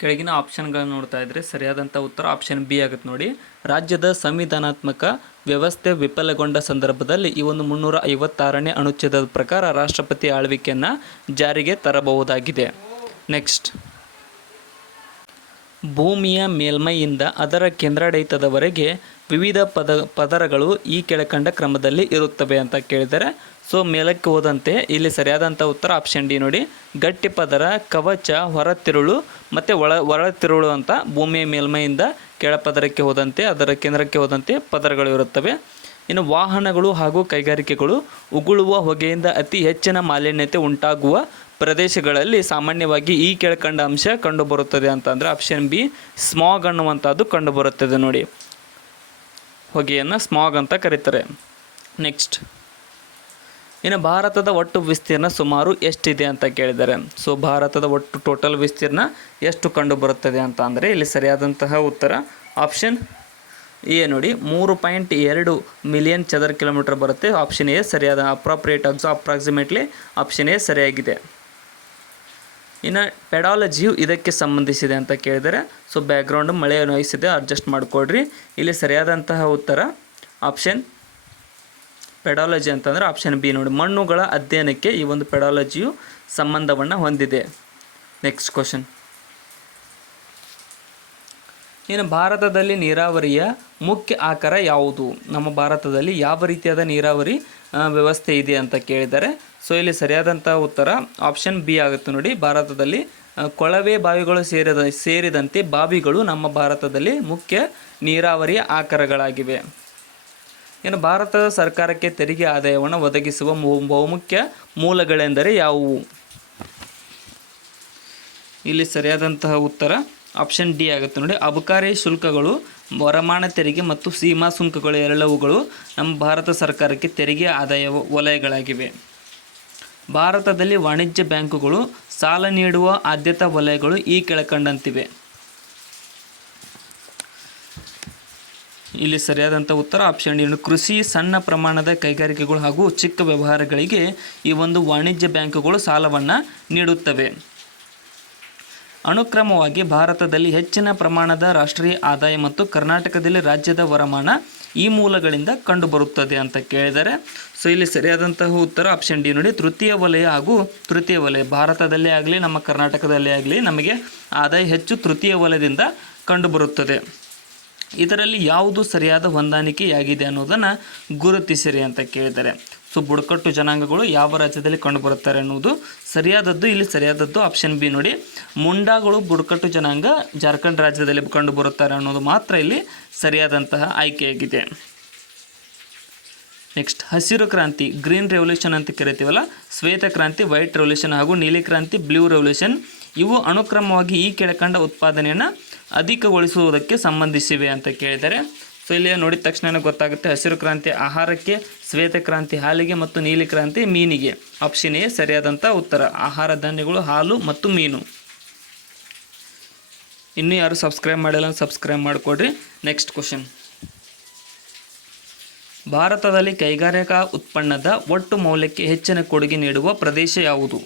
ಕೆಳಗಿನ ಆಪ್ಷನ್ಗಳನ್ನು ನೋಡ್ತಾ ಇದ್ರೆ ಸರಿಯಾದಂಥ ಉತ್ತರ ಆಪ್ಷನ್ ಬಿ ಆಗುತ್ತೆ ನೋಡಿ. ರಾಜ್ಯದ ಸಂವಿಧಾನಾತ್ಮಕ ವ್ಯವಸ್ಥೆ ವಿಫಲಗೊಂಡ ಸಂದರ್ಭದಲ್ಲಿ ಈ ಒಂದು 356ನೇ ಅನುಚ್ಛೇದದ ಪ್ರಕಾರ ರಾಷ್ಟ್ರಪತಿ ಆಳ್ವಿಕೆಯನ್ನು ಜಾರಿಗೆ ತರಬಹುದಾಗಿದೆ. ನೆಕ್ಸ್ಟ್, ಭೂಮಿಯ ಮೇಲ್ಮೈಯಿಂದ ಅದರ ಕೇಂದ್ರಾಡಳಿತದವರೆಗೆ ವಿವಿಧ ಪದರಗಳು ಈ ಕೆಳಕಂಡ ಕ್ರಮದಲ್ಲಿ ಇರುತ್ತವೆ ಅಂತ ಕೇಳಿದರೆ, ಸೊ ಮೇಲಕ್ಕೆ ಹೋದಂತೆ ಇಲ್ಲಿ ಸರಿಯಾದಂಥ ಉತ್ತರ ಆಪ್ಷನ್ ಡಿ ನೋಡಿ. ಗಟ್ಟಿ ಪದರ, ಕವಚ, ಹೊರತಿರುಳು ಮತ್ತು ಒಳತಿರುಳು ಅಂತ ಭೂಮಿಯ ಮೇಲ್ಮೈಯಿಂದ ಕೆಳಪದರಕ್ಕೆ ಹೋದಂತೆ ಅದರ ಕೇಂದ್ರಕ್ಕೆ ಹೋದಂತೆ ಪದರಗಳು ಇರುತ್ತವೆ. ಇನ್ನು ವಾಹನಗಳು ಹಾಗೂ ಕೈಗಾರಿಕೆಗಳು ಉಗುಳುವ ಹೊಗೆಯಿಂದ ಅತಿ ಹೆಚ್ಚಿನ ಮಾಲಿನ್ಯತೆ ಉಂಟಾಗುವ ಪ್ರದೇಶಗಳಲ್ಲಿ ಸಾಮಾನ್ಯವಾಗಿ ಈ ಕೆಳಕಂಡ ಅಂಶ ಕಂಡುಬರುತ್ತದೆ ಅಂತಂದರೆ ಆಪ್ಷನ್ ಬಿ ಸ್ಮಾಗ್ ಅನ್ನುವಂಥದ್ದು ಕಂಡುಬರುತ್ತದೆ ನೋಡಿ. ಹೊಗೆಯನ್ನು ಸ್ಮಾಗ್ ಅಂತ ಕರೀತಾರೆ. ನೆಕ್ಸ್ಟ್, ಇನ್ನು ಭಾರತದ ಒಟ್ಟು ವಿಸ್ತೀರ್ಣ ಸುಮಾರು ಎಷ್ಟಿದೆ ಅಂತ ಕೇಳಿದ್ದಾರೆ. ಸೊ ಭಾರತದ ಒಟ್ಟು ಟೋಟಲ್ ವಿಸ್ತೀರ್ಣ ಎಷ್ಟು ಕಂಡುಬರುತ್ತದೆ ಅಂತ ಅಂದರೆ ಇಲ್ಲಿ ಸರಿಯಾದಂತಹ ಉತ್ತರ ಆಪ್ಷನ್ ಎ ನೋಡಿ. 3.2 ಮಿಲಿಯನ್ ಚದರ ಕಿಲೋಮೀಟರ್ ಬರುತ್ತೆ. ಆಪ್ಷನ್ ಎ ಸರಿಯಾದ ಅಪ್ರಾಕ್ಸಿಮೇಟ್ಲಿ ಆಪ್ಷನ್ ಎ ಸರಿಯಾಗಿದೆ. ಇನ್ನು ಪೆಡಾಲಜಿಯು ಇದಕ್ಕೆ ಸಂಬಂಧಿಸಿದೆ ಅಂತ ಕೇಳಿದರೆ, ಸೊ ಬ್ಯಾಕ್ಗ್ರೌಂಡ್ ಮಳೆ ನಾಯ್ಸ್ ಇದೆ, ಅಡ್ಜಸ್ಟ್ ಮಾಡಿಕೊಡ್ರಿ. ಇಲ್ಲಿ ಸರಿಯಾದಂತಹ ಉತ್ತರ ಆಪ್ಷನ್ ಪೆಡಾಲಜಿ ಅಂತಂದರೆ ಆಪ್ಷನ್ ಬಿ ನೋಡಿ. ಮಣ್ಣುಗಳ ಅಧ್ಯಯನಕ್ಕೆ ಈ ಒಂದು ಪೆಡಾಲಜಿಯು ಸಂಬಂಧವನ್ನು ಹೊಂದಿದೆ. ನೆಕ್ಸ್ಟ್ ಕ್ವಶನ್, ಇನ್ನು ಭಾರತದಲ್ಲಿ ನೀರಾವರಿಯ ಮುಖ್ಯ ಆಕಾರ ಯಾವುದು? ನಮ್ಮ ಭಾರತದಲ್ಲಿ ಯಾವ ರೀತಿಯಾದ ನೀರಾವರಿ ವ್ಯವಸ್ಥೆ ಇದೆ ಅಂತ ಕೇಳಿದ್ದಾರೆ. ಸೊ ಇಲ್ಲಿ ಸರಿಯಾದಂಥ ಉತ್ತರ ಆಪ್ಷನ್ ಬಿ ಆಗುತ್ತೆ ನೋಡಿ. ಭಾರತದಲ್ಲಿ ಕೊಳವೆ ಬಾವಿಗಳು ಸೇರಿದಂತೆ ಬಾವಿಗಳು ನಮ್ಮ ಭಾರತದಲ್ಲಿ ಮುಖ್ಯ ನೀರಾವರಿಯ ಆಕಾರಗಳಾಗಿವೆ. ಇನ್ನು ಭಾರತದ ಸರ್ಕಾರಕ್ಕೆ ತೆರಿಗೆ ಆದಾಯವನ್ನು ಒದಗಿಸುವ ಬಹುಮುಖ್ಯ ಮೂಲಗಳೆಂದರೆ ಯಾವುವು? ಇಲ್ಲಿ ಸರಿಯಾದಂತಹ ಉತ್ತರ ಆಪ್ಷನ್ ಡಿ ಆಗುತ್ತೆ ನೋಡಿ. ಅಬಕಾರಿ ಶುಲ್ಕಗಳು, ವರಮಾನ ತೆರಿಗೆ ಮತ್ತು ಸೀಮಾ ಸುಂಕಗಳು ಎಲ್ಲವುಗಳು ನಮ್ಮ ಭಾರತ ಸರ್ಕಾರಕ್ಕೆ ತೆರಿಗೆ ಆದಾಯ ವಲಯಗಳಾಗಿವೆ. ಭಾರತದಲ್ಲಿ ವಾಣಿಜ್ಯ ಬ್ಯಾಂಕುಗಳು ಸಾಲ ನೀಡುವ ಆದ್ಯತಾ ವಲಯಗಳು ಈ ಕೆಳಕಂಡಂತಿವೆ. ಇಲ್ಲಿ ಸರಿಯಾದಂಥ ಉತ್ತರ ಆಪ್ಷನ್ ಡಿ. ಕೃಷಿ, ಸಣ್ಣ ಪ್ರಮಾಣದ ಕೈಗಾರಿಕೆಗಳು ಹಾಗೂ ಚಿಕ್ಕ ವ್ಯವಹಾರಗಳಿಗೆ ಈ ಒಂದು ವಾಣಿಜ್ಯ ಬ್ಯಾಂಕುಗಳು ಸಾಲವನ್ನು ನೀಡುತ್ತವೆ. ಅನುಕ್ರಮವಾಗಿ ಭಾರತದಲ್ಲಿ ಹೆಚ್ಚಿನ ಪ್ರಮಾಣದ ರಾಷ್ಟ್ರೀಯ ಆದಾಯ ಮತ್ತು ಕರ್ನಾಟಕದಲ್ಲಿ ರಾಜ್ಯದ ವರಮಾನ ಈ ಮೂಲಗಳಿಂದ ಕಂಡುಬರುತ್ತದೆ ಅಂತ ಕೇಳಿದರೆ, ಸೊ ಇಲ್ಲಿ ಸರಿಯಾದಂತಹ ಉತ್ತರ ಆಪ್ಷನ್ ಡಿ ನೋಡಿ. ತೃತೀಯ ವಲಯ ಹಾಗೂ ತೃತೀಯ ವಲಯ ಭಾರತದಲ್ಲೇ ಆಗಲಿ ನಮ್ಮ ಕರ್ನಾಟಕದಲ್ಲೇ ಆಗಲಿ ನಮಗೆ ಆದಾಯ ಹೆಚ್ಚು ತೃತೀಯ ವಲಯದಿಂದ ಕಂಡುಬರುತ್ತದೆ. ಇದರಲ್ಲಿ ಯಾವುದು ಸರಿಯಾದ ಹೊಂದಾಣಿಕೆಯಾಗಿದೆ ಅನ್ನೋದನ್ನು ಗುರುತಿಸಿರಿ ಅಂತ ಕೇಳಿದ್ದಾರೆ. ಸೊ ಬುಡಕಟ್ಟು ಜನಾಂಗಗಳು ಯಾವ ರಾಜ್ಯದಲ್ಲಿ ಕಂಡುಬರುತ್ತಾರೆ ಅನ್ನೋದು ಸರಿಯಾದದ್ದು. ಇಲ್ಲಿ ಸರಿಯಾದದ್ದು ಆಪ್ಷನ್ ಬಿ ನೋಡಿ. ಮುಂಡಾಗಳು ಬುಡಕಟ್ಟು ಜನಾಂಗ ಜಾರ್ಖಂಡ್ ರಾಜ್ಯದಲ್ಲಿ ಕಂಡುಬರುತ್ತಾರೆ ಅನ್ನೋದು ಮಾತ್ರ ಇಲ್ಲಿ ಸರಿಯಾದಂತಹ ಆಯ್ಕೆಯಾಗಿದೆ. ನೆಕ್ಸ್ಟ್, ಹಸಿರು ಕ್ರಾಂತಿ ಗ್ರೀನ್ ರೆವಲ್ಯೂಷನ್ ಅಂತ ಕರಿತೀವಲ್ಲ, ಶ್ವೇತ ಕ್ರಾಂತಿ ವೈಟ್ ರೆವಲ್ಯೂಷನ್ ಹಾಗೂ ನೀಲಿ ಕ್ರಾಂತಿ ಬ್ಲೂ ರೆವಲ್ಯೂಷನ್ ಇವು ಅನುಕ್ರಮವಾಗಿ ಈ ಕೆಳಕಂಡ ಉತ್ಪಾದನೆಯನ್ನು ಅಧಿಕಗೊಳಿಸುವುದಕ್ಕೆ ಸಂಬಂಧಿಸಿವೆ ಅಂತ ಕೇಳಿದ್ದಾರೆ. ಸೊ ಇಲ್ಲಿ ನೋಡಿದ ತಕ್ಷಣ ಗೊತ್ತಾಗುತ್ತೆ. ಹಸಿರು ಕ್ರಾಂತಿ ಆಹಾರಕ್ಕೆ, ಶ್ವೇತ ಕ್ರಾಂತಿ ಹಾಲಿಗೆ ಮತ್ತು ನೀಲಿ ಕ್ರಾಂತಿ ಮೀನಿಗೆ. ಆಪ್ಷನ್ ಎ ಸರಿಯಾದಂಥ ಉತ್ತರ. ಆಹಾರ ಧಾನ್ಯಗಳು, ಹಾಲು ಮತ್ತು ಮೀನು. ಇನ್ನೂ ಯಾರು ಸಬ್ಸ್ಕ್ರೈಬ್ ಮಾಡಿಲ್ಲ ಸಬ್ಸ್ಕ್ರೈಬ್ ಮಾಡಿಕೊಡ್ರಿ. ನೆಕ್ಸ್ಟ್ ಕ್ವಶನ್, ಭಾರತದಲ್ಲಿ ಕೈಗಾರಿಕಾ ಉತ್ಪನ್ನದ ಒಟ್ಟು ಮೌಲ್ಯಕ್ಕೆ ಹೆಚ್ಚಿನ ಕೊಡುಗೆ ನೀಡುವ ಪ್ರದೇಶ ಯಾವುದು?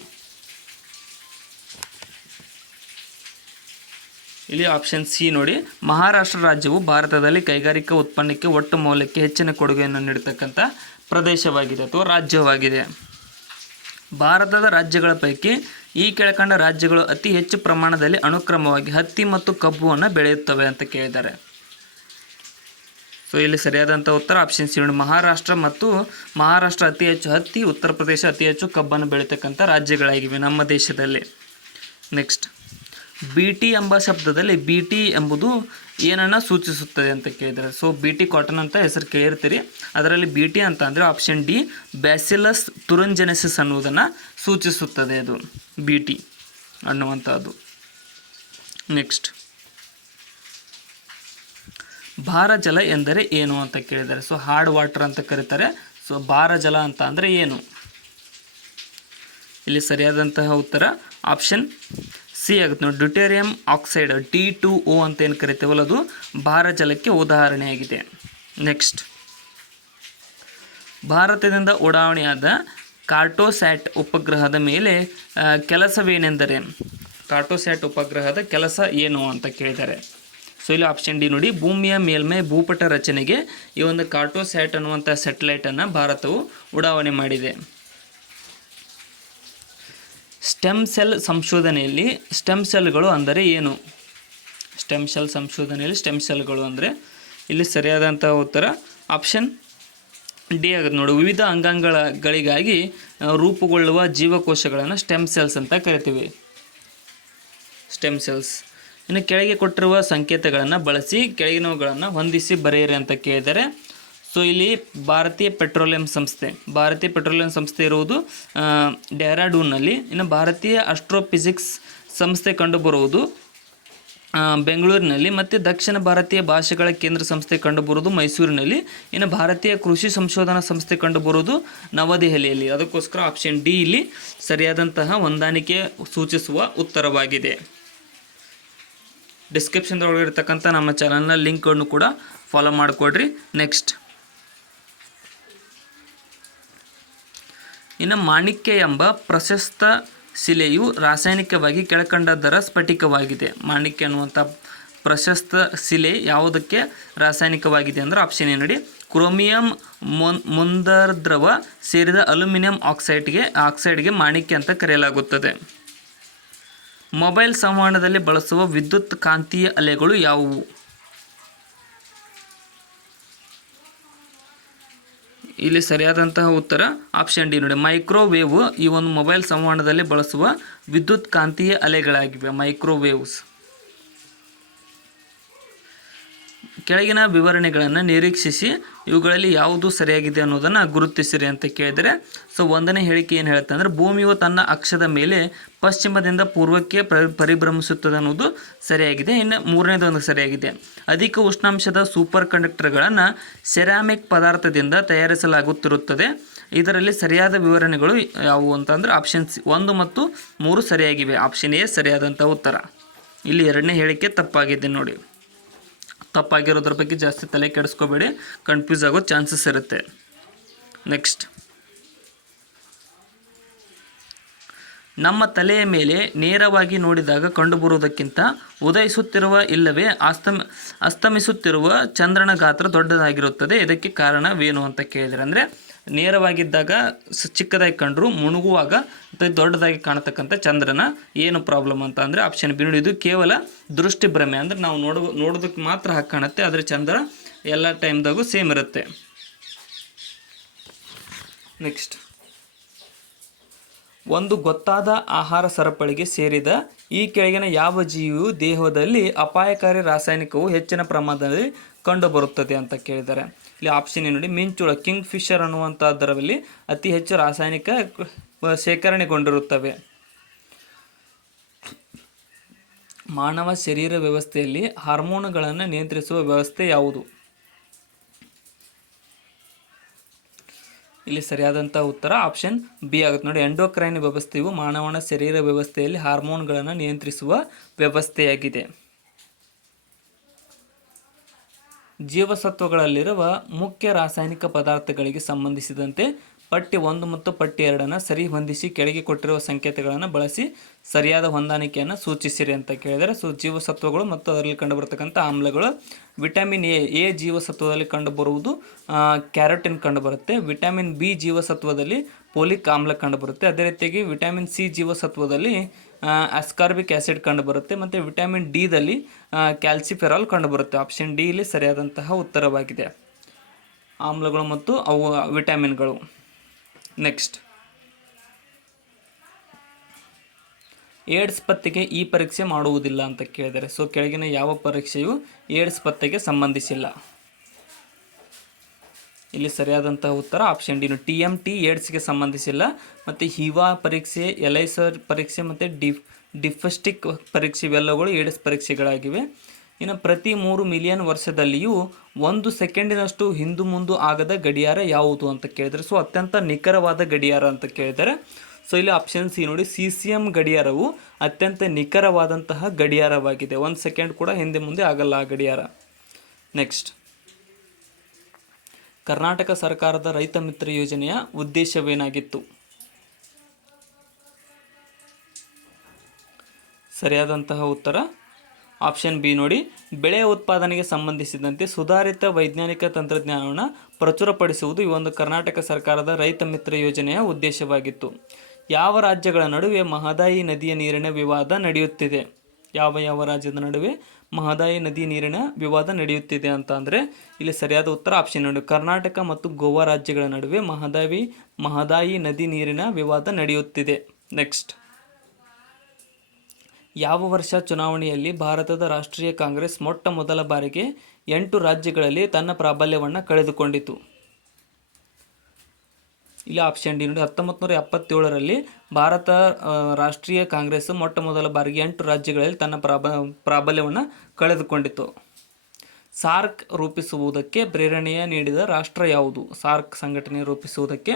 ಇಲ್ಲಿ ಆಪ್ಷನ್ ಸಿ ನೋಡಿ. ಮಹಾರಾಷ್ಟ್ರ ರಾಜ್ಯವು ಭಾರತದಲ್ಲಿ ಕೈಗಾರಿಕಾ ಉತ್ಪನ್ನಕ್ಕೆ ಒಟ್ಟು ಮೌಲ್ಯಕ್ಕೆ ಹೆಚ್ಚಿನ ಕೊಡುಗೆಯನ್ನು ನೀಡತಕ್ಕಂಥ ಪ್ರದೇಶವಾಗಿದೆ ಅಥವಾ ರಾಜ್ಯವಾಗಿದೆ. ಭಾರತದ ರಾಜ್ಯಗಳ ಪೈಕಿ ಈ ಕೆಳಕಂಡ ರಾಜ್ಯಗಳು ಅತಿ ಹೆಚ್ಚು ಪ್ರಮಾಣದಲ್ಲಿ ಅನುಕ್ರಮವಾಗಿ ಹತ್ತಿ ಮತ್ತು ಕಬ್ಬನ್ನು ಬೆಳೆಯುತ್ತವೆ ಅಂತ ಕೇಳಿದ್ದಾರೆ. ಸೊ ಇಲ್ಲಿ ಸರಿಯಾದಂಥ ಉತ್ತರ ಆಪ್ಷನ್ ಸಿ ನೋಡಿ. ಮಹಾರಾಷ್ಟ್ರ ಅತಿ ಹೆಚ್ಚು ಹತ್ತಿ, ಉತ್ತರ ಪ್ರದೇಶ ಅತಿ ಹೆಚ್ಚು ಕಬ್ಬನ್ನು ಬೆಳೀತಕ್ಕಂಥ ರಾಜ್ಯಗಳಾಗಿವೆ ನಮ್ಮ ದೇಶದಲ್ಲಿ. ನೆಕ್ಸ್ಟ್, ಬಿ ಟಿ ಎಂಬ ಶಬ್ದದಲ್ಲಿ ಬಿ ಟಿ ಎಂಬುದು ಏನನ್ನು ಸೂಚಿಸುತ್ತದೆ ಅಂತ ಕೇಳಿದರೆ, ಸೊ ಬಿ ಟಿ ಕಾಟನ್ ಅಂತ ಹೆಸರು ಕೇಳಿರ್ತೀರಿ. ಅದರಲ್ಲಿ ಬಿ ಟಿ ಅಂತ ಅಂದರೆ ಆಪ್ಷನ್ ಡಿ ಬ್ಯಾಸಿಲಸ್ ತುರಿಂಜೆನೆಸಿಸ್ ಅನ್ನುವುದನ್ನು ಸೂಚಿಸುತ್ತದೆ ಅದು ಬಿ ಟಿ ಅನ್ನುವಂಥದ್ದು. ನೆಕ್ಸ್ಟ್, ಭಾರಜಲ ಎಂದರೆ ಏನು ಅಂತ ಕೇಳಿದ್ದಾರೆ. ಸೊ ಹಾರ್ಡ್ ವಾಟರ್ ಅಂತ ಕರೀತಾರೆ. ಸೊ ಭಾರಜಲ ಅಂತ ಅಂದರೆ ಏನು? ಇಲ್ಲಿ ಸರಿಯಾದಂತಹ ಉತ್ತರ ಆಪ್ಷನ್ ಸಿ ಆಗುತ್ತೆ ನೋಡಿ. ಡ್ಯೂಟೇರಿಯಂ ಆಕ್ಸೈಡ್ D2O ಅಂತ ಏನು ಕರಿತೇವಲ್ಲ ಅದು ಭಾರಜಲಕ್ಕೆ ಉದಾಹರಣೆಯಾಗಿದೆ. ನೆಕ್ಸ್ಟ್, ಭಾರತದಿಂದ ಉಡಾವಣೆಯಾದ ಕಾರ್ಟೋಸ್ಯಾಟ್ ಉಪಗ್ರಹದ ಮೇಲೆ ಕೆಲಸವೇನೆಂದರೆ, ಕಾರ್ಟೋಸ್ಯಾಟ್ ಉಪಗ್ರಹದ ಕೆಲಸ ಏನು ಅಂತ ಕೇಳಿದ್ದಾರೆ. ಸೊ ಇಲ್ಲಿ ಆಪ್ಷನ್ ಡಿ ನೋಡಿ, ಭೂಮಿಯ ಮೇಲ್ಮೈ ಭೂಪಟ ರಚನೆಗೆ ಈ ಒಂದು ಕಾರ್ಟೋಸ್ಯಾಟ್ ಅನ್ನುವಂಥ ಸ್ಯಾಟಲೈಟನ್ನು ಭಾರತವು ಉಡಾವಣೆ ಮಾಡಿದೆ. ಸ್ಟೆಮ್ ಸೆಲ್ ಸಂಶೋಧನೆಯಲ್ಲಿ ಸ್ಟೆಮ್ ಸೆಲ್ಗಳು ಅಂದರೆ ಏನು? ಸ್ಟೆಮ್ ಸೆಲ್ ಸಂಶೋಧನೆಯಲ್ಲಿ ಸ್ಟೆಮ್ ಸೆಲ್ಗಳು ಅಂದರೆ ಇಲ್ಲಿ ಸರಿಯಾದಂಥ ಉತ್ತರ ಆಪ್ಷನ್ ಡಿ ಆಗುತ್ತೆ ನೋಡಿ. ವಿವಿಧ ಅಂಗಾಂಗಗಳಿಗಾಗಿ ರೂಪುಗೊಳ್ಳುವ ಜೀವಕೋಶಗಳನ್ನು ಸ್ಟೆಮ್ ಸೆಲ್ಸ್ ಅಂತ ಕರಿತೀವಿ. Stem cells. ಇನ್ನು ಕೆಳಗೆ ಕೊಟ್ಟಿರುವ ಸಂಕೇತಗಳನ್ನು ಬಳಸಿ ಕೆಳಗಿನವುಗಳನ್ನು ಹೊಂದಿಸಿ ಬರೆಯಿರಿ ಅಂತ ಕೇಳಿದರೆ, ಸೊ ಇಲ್ಲಿ ಭಾರತೀಯ ಪೆಟ್ರೋಲಿಯಂ ಸಂಸ್ಥೆ ಇರುವುದು ಡೆಹ್ರಾಡೂನ್ನಲ್ಲಿ. ಇನ್ನು ಭಾರತೀಯ ಆಸ್ಟ್ರೋಫಿಸಿಕ್ಸ್ ಸಂಸ್ಥೆ ಕಂಡುಬರುವುದು ಬೆಂಗಳೂರಿನಲ್ಲಿ, ಮತ್ತು ದಕ್ಷಿಣ ಭಾರತೀಯ ಭಾಷೆಗಳ ಕೇಂದ್ರ ಸಂಸ್ಥೆ ಕಂಡುಬರುವುದು ಮೈಸೂರಿನಲ್ಲಿ. ಇನ್ನು ಭಾರತೀಯ ಕೃಷಿ ಸಂಶೋಧನಾ ಸಂಸ್ಥೆ ಕಂಡುಬರುವುದು ನವದೆಹಲಿಯಲ್ಲಿ. ಅದಕ್ಕೋಸ್ಕರ ಆಪ್ಷನ್ ಡಿ ಇಲ್ಲಿ ಸರಿಯಾದಂತಹ ಹೊಂದಾಣಿಕೆ ಸೂಚಿಸುವ ಉತ್ತರವಾಗಿದೆ. ಡಿಸ್ಕ್ರಿಪ್ಷನ್ದೊಳಗೆ ಇರತಕ್ಕಂಥ ನಮ್ಮ ಚಾನಲ್ನ ಲಿಂಕನ್ನು ಕೂಡ ಫಾಲೋ ಮಾಡಿಕೊಡ್ರಿ. ನೆಕ್ಸ್ಟ್, ಇನ್ನು ಮಾಣಿಕ್ಯ ಎಂಬ ಪ್ರಶಸ್ತ ಶಿಲೆಯು ರಾಸಾಯನಿಕವಾಗಿ ಕೆಳಕಂಡದ್ದರ ಸ್ಫಟಿಕವಾಗಿದೆ. ಮಾಣಿಕ್ಯ ಅನ್ನುವಂಥ ಪ್ರಶಸ್ತ ಶಿಲೆ ಯಾವುದಕ್ಕೆ ರಾಸಾಯನಿಕವಾಗಿದೆ ಅಂದರೆ ಆಪ್ಷನ್ ಎ ನೋಡಿ, ಕ್ರೋಮಿಯಂ ಮುಂದರ್ದ್ರವ ಸೇರಿದ ಅಲ್ಯೂಮಿನಿಯಂ ಆಕ್ಸೈಡ್ಗೆ ಮಾಣಿಕ್ಯ ಅಂತ ಕರೆಯಲಾಗುತ್ತದೆ. ಮೊಬೈಲ್ ಸಂವಹನದಲ್ಲಿ ಬಳಸುವ ವಿದ್ಯುತ್ ಕಾಂತೀಯ ಅಲೆಗಳು ಯಾವುವು? ಇಲ್ಲಿ ಸರಿಯಾದಂತಹ ಉತ್ತರ ಆಪ್ಷನ್ ಡಿ ನೋಡಿ, ಮೈಕ್ರೋವೇವ್ ಈ ಒಂದು ಮೊಬೈಲ್ ಸಂವಹನದಲ್ಲಿ ಬಳಸುವ ವಿದ್ಯುತ್ ಕಾಂತೀಯ ಅಲೆಗಳಾಗಿವೆ, ಮೈಕ್ರೋವೇವ್ಸ್. ಕೆಳಗಿನ ವಿವರಣೆಗಳನ್ನು ನಿರೀಕ್ಷಿಸಿ ಇವುಗಳಲ್ಲಿ ಯಾವುದು ಸರಿಯಾಗಿದೆ ಅನ್ನೋದನ್ನು ಗುರುತಿಸಿರಿ ಅಂತ ಕೇಳಿದರೆ, ಸೊ ಒಂದನೇ ಹೇಳಿಕೆ ಏನು ಹೇಳುತ್ತೆ ಅಂದರೆ ಭೂಮಿಯು ತನ್ನ ಅಕ್ಷದ ಮೇಲೆ ಪಶ್ಚಿಮದಿಂದ ಪೂರ್ವಕ್ಕೆ ಪರಿಭ್ರಮಿಸುತ್ತದೆ ಅನ್ನೋದು ಸರಿಯಾಗಿದೆ. ಇನ್ನು ಮೂರನೇದೊಂದು ಸರಿಯಾಗಿದೆ, ಅಧಿಕ ಉಷ್ಣಾಂಶದ ಸೂಪರ್ ಕಂಡಕ್ಟರ್ಗಳನ್ನು ಸೆರಾಮಿಕ್ ಪದಾರ್ಥದಿಂದ ತಯಾರಿಸಲಾಗುತ್ತಿರುತ್ತದೆ. ಇದರಲ್ಲಿ ಸರಿಯಾದ ವಿವರಣೆಗಳು ಯಾವುವು ಅಂತಂದರೆ ಆಪ್ಷನ್ ಸಿ 1 ಮತ್ತು 3 ಸರಿಯಾಗಿವೆ. ಆಪ್ಷನ್ ಎ ಸರಿಯಾದಂಥ ಉತ್ತರ. ಇಲ್ಲಿ ಎರಡನೇ ಹೇಳಿಕೆ ತಪ್ಪಾಗಿದೆ ನೋಡಿ. ತಪ್ಪಾಗಿರೋದ್ರ ಬಗ್ಗೆ ಜಾಸ್ತಿ ತಲೆ ಕೆಡಿಸ್ಕೋಬೇಡಿ, ಕನ್ಫ್ಯೂಸ್ ಆಗೋ ಚಾನ್ಸಸ್ ಇರುತ್ತೆ. ನೆಕ್ಸ್ಟ್, ನಮ್ಮ ತಲೆಯ ಮೇಲೆ ನೇರವಾಗಿ ನೋಡಿದಾಗ ಕಂಡುಬರುವುದಕ್ಕಿಂತ ಉದಯಿಸುತ್ತಿರುವ ಇಲ್ಲವೇ ಅಸ್ತಮಿಸುತ್ತಿರುವ ಚಂದ್ರನ ಗಾತ್ರ ದೊಡ್ಡದಾಗಿರುತ್ತದೆ. ಇದಕ್ಕೆ ಕಾರಣವೇನು ಅಂತ ಕೇಳಿದರೆ, ಅಂದರೆ ನೇರವಾಗಿದ್ದಾಗ ಚಿಕ್ಕದಾಗಿ ಕಂಡರೂ ಮುಣುಗುವಾಗ ದೊಡ್ಡದಾಗಿ ಕಾಣತಕ್ಕಂಥ ಚಂದ್ರನ ಏನು ಪ್ರಾಬ್ಲಮ್ ಅಂತ ಅಂದರೆ ಆಪ್ಷನ್ ಬಿ ನೋಡಿ, ಇದು ಕೇವಲ ದೃಷ್ಟಿ ಭ್ರಮೆ. ಅಂದರೆ ನಾವು ನೋಡೋದಕ್ಕೆ ಮಾತ್ರ ಹಾಗೆ ಕಾಣುತ್ತೆ, ಆದರೆ ಚಂದ್ರ ಎಲ್ಲ ಟೈಮ್ದಾಗೂ ಸೇಮ್ ಇರುತ್ತೆ. ನೆಕ್ಸ್ಟ್, ಒಂದು ಗೊತ್ತಾದ ಆಹಾರ ಸರಪಳಿಗೆ ಸೇರಿದ ಈ ಕೆಳಗಿನ ಯಾವ ಜೀವಿಯು ದೇಹದಲ್ಲಿ ಅಪಾಯಕಾರಿ ರಾಸಾಯನಿಕವು ಹೆಚ್ಚಿನ ಪ್ರಮಾಣದಲ್ಲಿ ಕಂಡುಬರುತ್ತದೆ ಅಂತ ಕೇಳಿದ್ದಾರೆ. ಇಲ್ಲಿ ಆಪ್ಷನ್ ನೋಡಿ, ಮಿಂಚುಳ ಕಿಂಗ್ ಫಿಶರ್ ಅನ್ನುವಂಥದ್ದರಲ್ಲಿ ಅತಿ ಹೆಚ್ಚು ರಾಸಾಯನಿಕ ಶೇಖರಣೆಗೊಂಡಿರುತ್ತವೆ. ಮಾನವ ಶರೀರ ವ್ಯವಸ್ಥೆಯಲ್ಲಿ ಹಾರ್ಮೋನುಗಳನ್ನು ನಿಯಂತ್ರಿಸುವ ವ್ಯವಸ್ಥೆ ಯಾವುದು? ಇಲ್ಲಿ ಸರಿಯಾದಂಥ ಉತ್ತರ ಆಪ್ಷನ್ ಬಿ ಆಗುತ್ತೆ ನೋಡಿ, ಎಂಡೋಕ್ರೈನ್ ವ್ಯವಸ್ಥೆಯು ಮಾನವನ ಶರೀರ ವ್ಯವಸ್ಥೆಯಲ್ಲಿ ಹಾರ್ಮೋನ್ಗಳನ್ನು ನಿಯಂತ್ರಿಸುವ ವ್ಯವಸ್ಥೆಯಾಗಿದೆ. ಜೀವಸತ್ವಗಳಲ್ಲಿರುವ ಮುಖ್ಯ ರಾಸಾಯನಿಕ ಪದಾರ್ಥಗಳಿಗೆ ಸಂಬಂಧಿಸಿದಂತೆ ಪಟ್ಟಿ 1 ಮತ್ತು ಪಟ್ಟಿ 2 ಸರಿ ಹೊಂದಿಸಿ ಕೆಳಗೆ ಕೊಟ್ಟಿರುವ ಸಂಕೇತಗಳನ್ನು ಬಳಸಿ ಸರಿಯಾದ ಹೊಂದಾಣಿಕೆಯನ್ನು ಸೂಚಿಸಿರಿ ಅಂತ ಕೇಳಿದರೆ, ಸೊ ಜೀವಸತ್ವಗಳು ಮತ್ತು ಅದರಲ್ಲಿ ಕಂಡುಬರತಕ್ಕಂಥ ಆಮ್ಲಗಳು. ವಿಟಮಿನ್ ಎ ಜೀವಸತ್ವದಲ್ಲಿ ಕಂಡುಬರುವುದು ಕ್ಯಾರೋಟಿನ್ ಕಂಡುಬರುತ್ತೆ. ವಿಟಮಿನ್ ಬಿ ಜೀವಸತ್ವದಲ್ಲಿ ಪೋಲಿಕ್ ಆಮ್ಲ ಕಂಡುಬರುತ್ತೆ. ಅದೇ ರೀತಿಯಾಗಿ ವಿಟಮಿನ್ ಸಿ ಜೀವಸತ್ವದಲ್ಲಿ ಅಸ್ಕಾರ್ಬಿಕ್ ಆ್ಯಸಿಡ್ ಕಂಡುಬರುತ್ತೆ. ಮತ್ತು ವಿಟಮಿನ್ ಡಿದಲ್ಲಿ ಕ್ಯಾಲ್ಸಿಫೆರಾಲ್ ಕಂಡುಬರುತ್ತೆ. ಆಪ್ಷನ್ ಡಿ ಇಲ್ಲಿ ಸರಿಯಾದಂತಹ ಉತ್ತರವಾಗಿದೆ, ಆಮ್ಲಗಳು ಮತ್ತು ಅವು ವಿಟಮಿನ್ಗಳು. ನೆಕ್ಸ್ಟ್, ಏಡ್ಸ್ ಪತ್ತೆಗೆ ಈ ಪರೀಕ್ಷೆ ಮಾಡುವುದಿಲ್ಲ ಅಂತ ಕೇಳಿದ್ದಾರೆ. ಸೊ ಕೆಳಗಿನ ಯಾವ ಪರೀಕ್ಷೆಯು ಏಡ್ಸ್ ಪತ್ತೆಗೆ ಸಂಬಂಧಿಸಿಲ್ಲ? ಇಲ್ಲಿ ಸರಿಯಾದಂತಹ ಉತ್ತರ ಆಪ್ಷನ್ ಡಿ. TMT ಏಡ್ಸ್ಗೆ ಸಂಬಂಧಿಸಿಲ್ಲ. ಮತ್ತು ಹಿವಾ ಪರೀಕ್ಷೆ, ಎಲೈಸರ್ ಪರೀಕ್ಷೆ ಮತ್ತು ಡಿಫಸ್ಟಿಕ್ ಪರೀಕ್ಷೆ ಇವೆಲ್ಲಗಳು ಏಡ್ಸ್ ಪರೀಕ್ಷೆಗಳಾಗಿವೆ. ಇನ್ನು ಪ್ರತಿ 3 ಮಿಲಿಯನ್ ವರ್ಷದಲ್ಲಿಯೂ 1 ಸೆಕೆಂಡಿನಷ್ಟು ಹಿಂದು ಮುಂದು ಆಗದ ಗಡಿಯಾರ ಯಾವುದು ಅಂತ ಕೇಳಿದರೆ, ಸೊ ಅತ್ಯಂತ ನಿಖರವಾದ ಗಡಿಯಾರ ಅಂತ ಕೇಳಿದ್ದಾರೆ. ಸೊ ಇಲ್ಲಿ ಆಪ್ಷನ್ ಸಿ ನೋಡಿ, CCM ಗಡಿಯಾರವು ಅತ್ಯಂತ ನಿಖರವಾದಂತಹ ಗಡಿಯಾರವಾಗಿದೆ. 1 ಸೆಕೆಂಡ್ ಕೂಡ ಹಿಂದೆ ಮುಂದೆ ಆಗಲ್ಲ ಆ ಗಡಿಯಾರ. ನೆಕ್ಸ್ಟ್, ಕರ್ನಾಟಕ ಸರ್ಕಾರದ ರೈತ ಮಿತ್ರ ಯೋಜನೆಯ ಉದ್ದೇಶವೇನಾಗಿತ್ತು? ಸರಿಯಾದಂತಹ ಉತ್ತರ ಆಪ್ಷನ್ ಬಿ ನೋಡಿ, ಬೆಳೆ ಉತ್ಪಾದನೆಗೆ ಸಂಬಂಧಿಸಿದಂತೆ ಸುಧಾರಿತ ವೈಜ್ಞಾನಿಕ ತಂತ್ರಜ್ಞಾನವನ್ನು ಪ್ರಚುರಪಡಿಸುವುದು ಈ ಒಂದು ಕರ್ನಾಟಕ ಸರ್ಕಾರದ ರೈತ ಮಿತ್ರ ಯೋಜನೆಯ ಉದ್ದೇಶವಾಗಿತ್ತು. ಯಾವ ರಾಜ್ಯಗಳ ನಡುವೆ ಮಹದಾಯಿ ನದಿಯ ನೀರಿನ ವಿವಾದ ನಡೆಯುತ್ತಿದೆ? ಯಾವ ರಾಜ್ಯದ ನಡುವೆ ಮಹದಾಯಿ ನದಿ ನೀರಿನ ವಿವಾದ ನಡೆಯುತ್ತಿದೆ ಅಂತ ಅಂದರೆ ಇಲ್ಲಿ ಸರಿಯಾದ ಉತ್ತರ ಆಪ್ಷನ್ ನೋಡಿ, ಕರ್ನಾಟಕ ಮತ್ತು ಗೋವಾ ರಾಜ್ಯಗಳ ನಡುವೆ ಮಹದಾಯಿ ನದಿ ನೀರಿನ ವಿವಾದ ನಡೆಯುತ್ತಿದೆ. ನೆಕ್ಸ್ಟ್, ಯಾವ ವರ್ಷ ಚುನಾವಣೆಯಲ್ಲಿ ಭಾರತದ ರಾಷ್ಟ್ರೀಯ ಕಾಂಗ್ರೆಸ್ ಮೊಟ್ಟ ಮೊದಲ ಬಾರಿಗೆ 8 ರಾಜ್ಯಗಳಲ್ಲಿ ತನ್ನ ಪ್ರಾಬಲ್ಯವನ್ನು ಕಳೆದುಕೊಂಡಿತು? ಇಲ್ಲಿ ಆಪ್ಷನ್ ಡಿ ನೋಡಿ, 1977ರಲ್ಲಿ ಭಾರತ ರಾಷ್ಟ್ರೀಯ ಕಾಂಗ್ರೆಸ್ ಮೊಟ್ಟ ಮೊದಲ ಬಾರಿಗೆ 8 ರಾಜ್ಯಗಳಲ್ಲಿ ತನ್ನ ಪ್ರಾಬಲ್ಯವನ್ನು ಕಳೆದುಕೊಂಡಿತು. ಸಾರ್ಕ್ ರೂಪಿಸುವುದಕ್ಕೆ ಪ್ರೇರಣೆಯ ನೀಡಿದ ರಾಷ್ಟ್ರ ಯಾವುದು? ಸಾರ್ಕ್ ಸಂಘಟನೆ ರೂಪಿಸುವುದಕ್ಕೆ